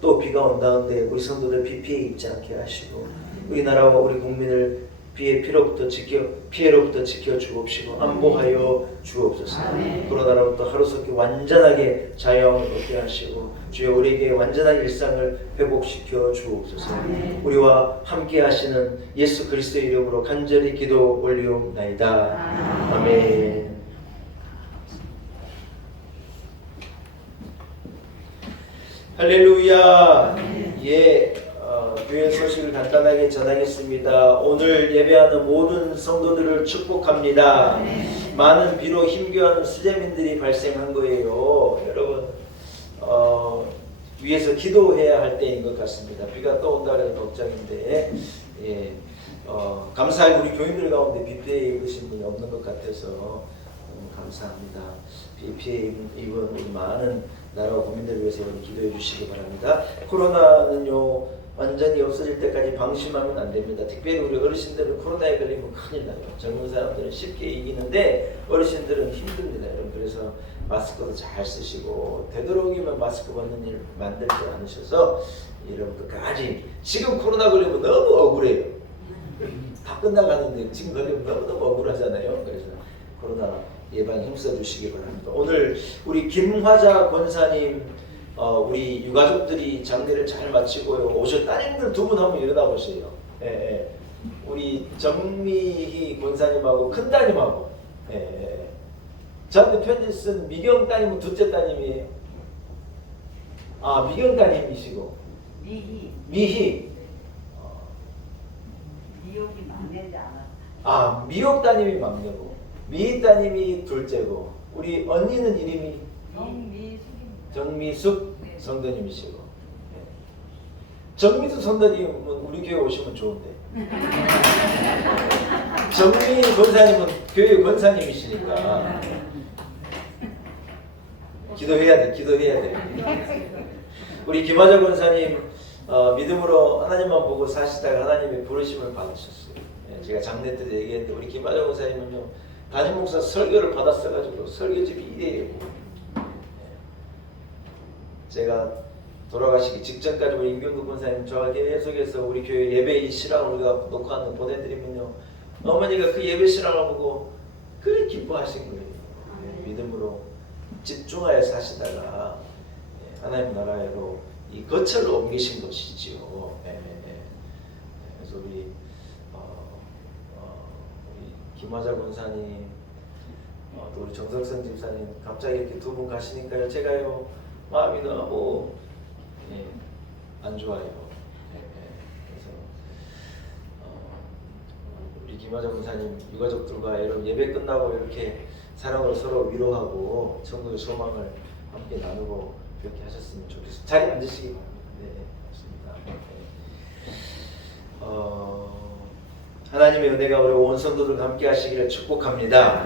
또 비가 온 다음에 우리 성도들 비 피해 입지 않게 하시고 우리나라와 우리 국민을 피해로부터 지켜 주옵시고 안보하여 주옵소서. 코로나로부터 하루속히 완전하게 자유함을 얻게 하시고 주여 우리에게 완전한 일상을 회복시켜 주옵소서. 우리와 함께 하시는 예수 그리스도의 이름으로 간절히 기도 올리옵나이다. 아멘. 할렐루야. 예. 교회 소식을 간단하게 전하겠습니다. 오늘 예배하는 모든 성도들을 축복합니다. 많은 비로 힘겨운 수재민들이 발생한 거예요. 여러분 위에서 기도해야 할 때인 것 같습니다. 비가 또 온다는 걱정인데 감사하게 우리 교인들 가운데 비 피해 입으신 분이 없는 것 같아서 감사합니다. 비 피해 입은 우리 많은 나라와 국민들을 위해서 기도해 주시기 바랍니다. 코로나는요 완전히 없어질 때까지 방심하면 안 됩니다. 특별히 우리 어르신들은 코로나에 걸리면 큰일 나요. 젊은 사람들은 쉽게 이기는데 어르신들은 힘듭니다. 여러분. 그래서 마스크도 잘 쓰시고 되도록이면 마스크 벗는 일 만들지 않으셔서 여러분들까지 지금 코로나 걸리면 너무 억울해요. 다 끝나가는데 지금 걸리면 너무너무 억울하잖아요. 그래서 코로나 예방 힘써 주시기 바랍니다. 오늘 우리 김화자 권사님 우리 유가족들이 장례를 잘 마치고요. 오셔 따님들 두 분 한번 일어나 보세요. 우리 정미희 권사님하고 큰 따님하고 저한테 편지 쓴 미경 따님은 둘째 따님이에요. 아 미경 따님이시고 미희 미역이 막내지 않아. 미역 따님이 막내고 미희 따님이 둘째고 우리 언니는 이름이 정미숙 성도님이시고 정미숙 성도님은 우리 교회 오시면 좋은데 정미 권사님은 교회 권사님이시니까 기도해야 돼. 우리 김화자 권사님 믿음으로 하나님만 보고 사시다가 하나님의 부르심을 받으셨어요. 제가 장례 때 얘기했는데 우리 김화자 권사님은요 담임 목사 설교를 받았어가지고 설교집이 1회예요. 제가 돌아가시기 직전까지 우리 임경국 권사님 저와 계속해서 우리 교회 예배 이 실황을 우리가 녹화하는 보내드리면요 어머니가 그 예배 실황을 보고 그래 기뻐하신 거예요. 믿음으로 집중하여 사시다가 하나님 나라로 이 거처를 옮기신 것이지요. 그래서 우리 김화자 권사님 또 우리 정석선 집사님 갑자기 이렇게 두 분 가시니까요 제가요 마음이 너무 안 좋아요. 그래서 우리 김화자 권사님 유가족들과 여러분 예배 끝나고 이렇게 사랑으로 서로 위로하고 천국의 소망을 함께 나누고 그렇게 하셨으면 좋겠습니다. 자리에 앉으시기 바랍니다. 네, 맞습니다. 하나님의 은혜가 우리 온 성도들과 함께 하시기를 축복합니다.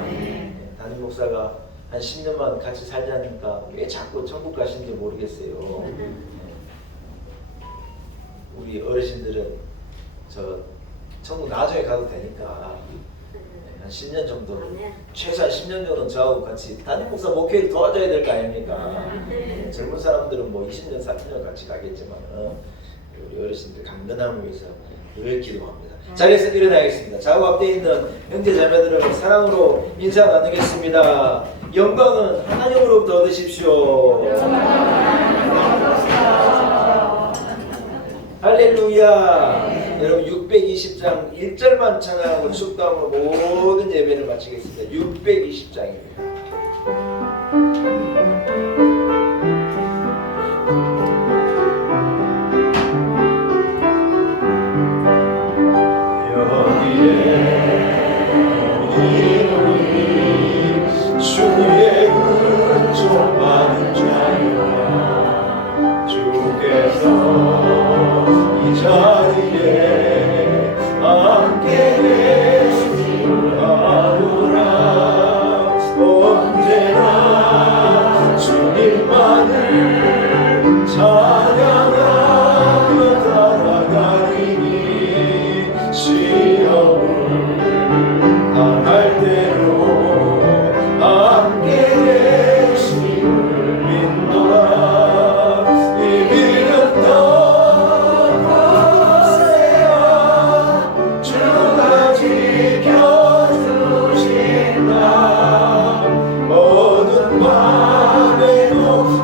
담임 목사가 한 10년만 같이 살자니까 왜 자꾸 천국 가시는지 모르겠어요. 우리 어르신들은 저 천국 나중에 가도 되니까 한 10년 정도, 최소한 10년 정도는 저하고 같이 담임 목사 목회를 도와줘야 될 거 아닙니까? 젊은 사람들은 뭐 20년, 30년 같이 가겠지만 우리 어르신들 강건함을 위해서 늘 기도합니다. 자리에서 일어나겠습니다. 좌우 앞에 있는 형제 자매들을 사랑으로 인사 나누겠습니다. 영광은 하나님으로부터 얻으십시오. 할렐루야. 여러분 620장 1절만 찬양하고 축도함으로 모든 예배를 마치겠습니다. 620장입니다. 주의 은총 받은 자여 주께서 이 자리에 함께 계시구나. 언제나 주님만을 찬양하며 따라가리니 시험을 당할 때로 함께 계심을 믿노라. 이 믿음 떠나세요. 주가 지켜주신다. 어두운 밤에도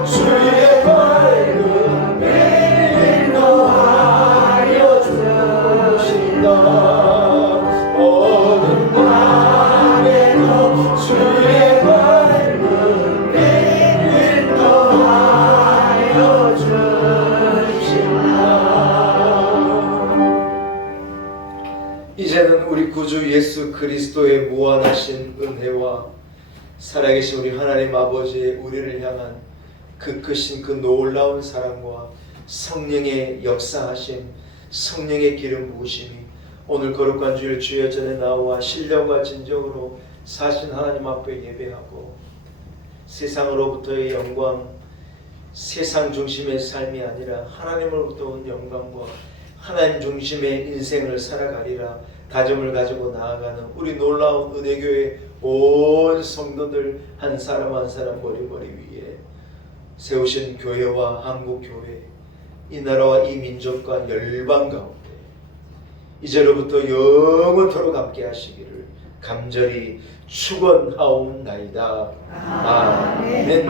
주의 밝은 빛 인도하여 주신다. 어두운 밤에도 주의 밝은 빛 인도하여 주신다. 이제는 우리 구주 예수 그리스도의 무한하신 은혜와 살아계신 우리 하나님 아버지의 우리를 향한 그 크신 그 놀라운 사랑과 성령의 역사하심, 성령의 기름 부으심이 오늘 거룩한 주일 주여 전에 나와 신령과 진정으로 사신 하나님 앞에 예배하고 세상으로부터의 영광, 세상 중심의 삶이 아니라 하나님으로부터 온 영광과 하나님 중심의 인생을 살아가리라 다짐을 가지고 나아가는 우리 놀라운 은혜교회 온 성도들 한 사람 한 사람 머리머리 위에 세우신 교회와 한국교회, 이 나라와 이 민족과 열방 가운데 이제로부터 영원토록 함께 하시기를 간절히 축원하옵나이다. 아멘.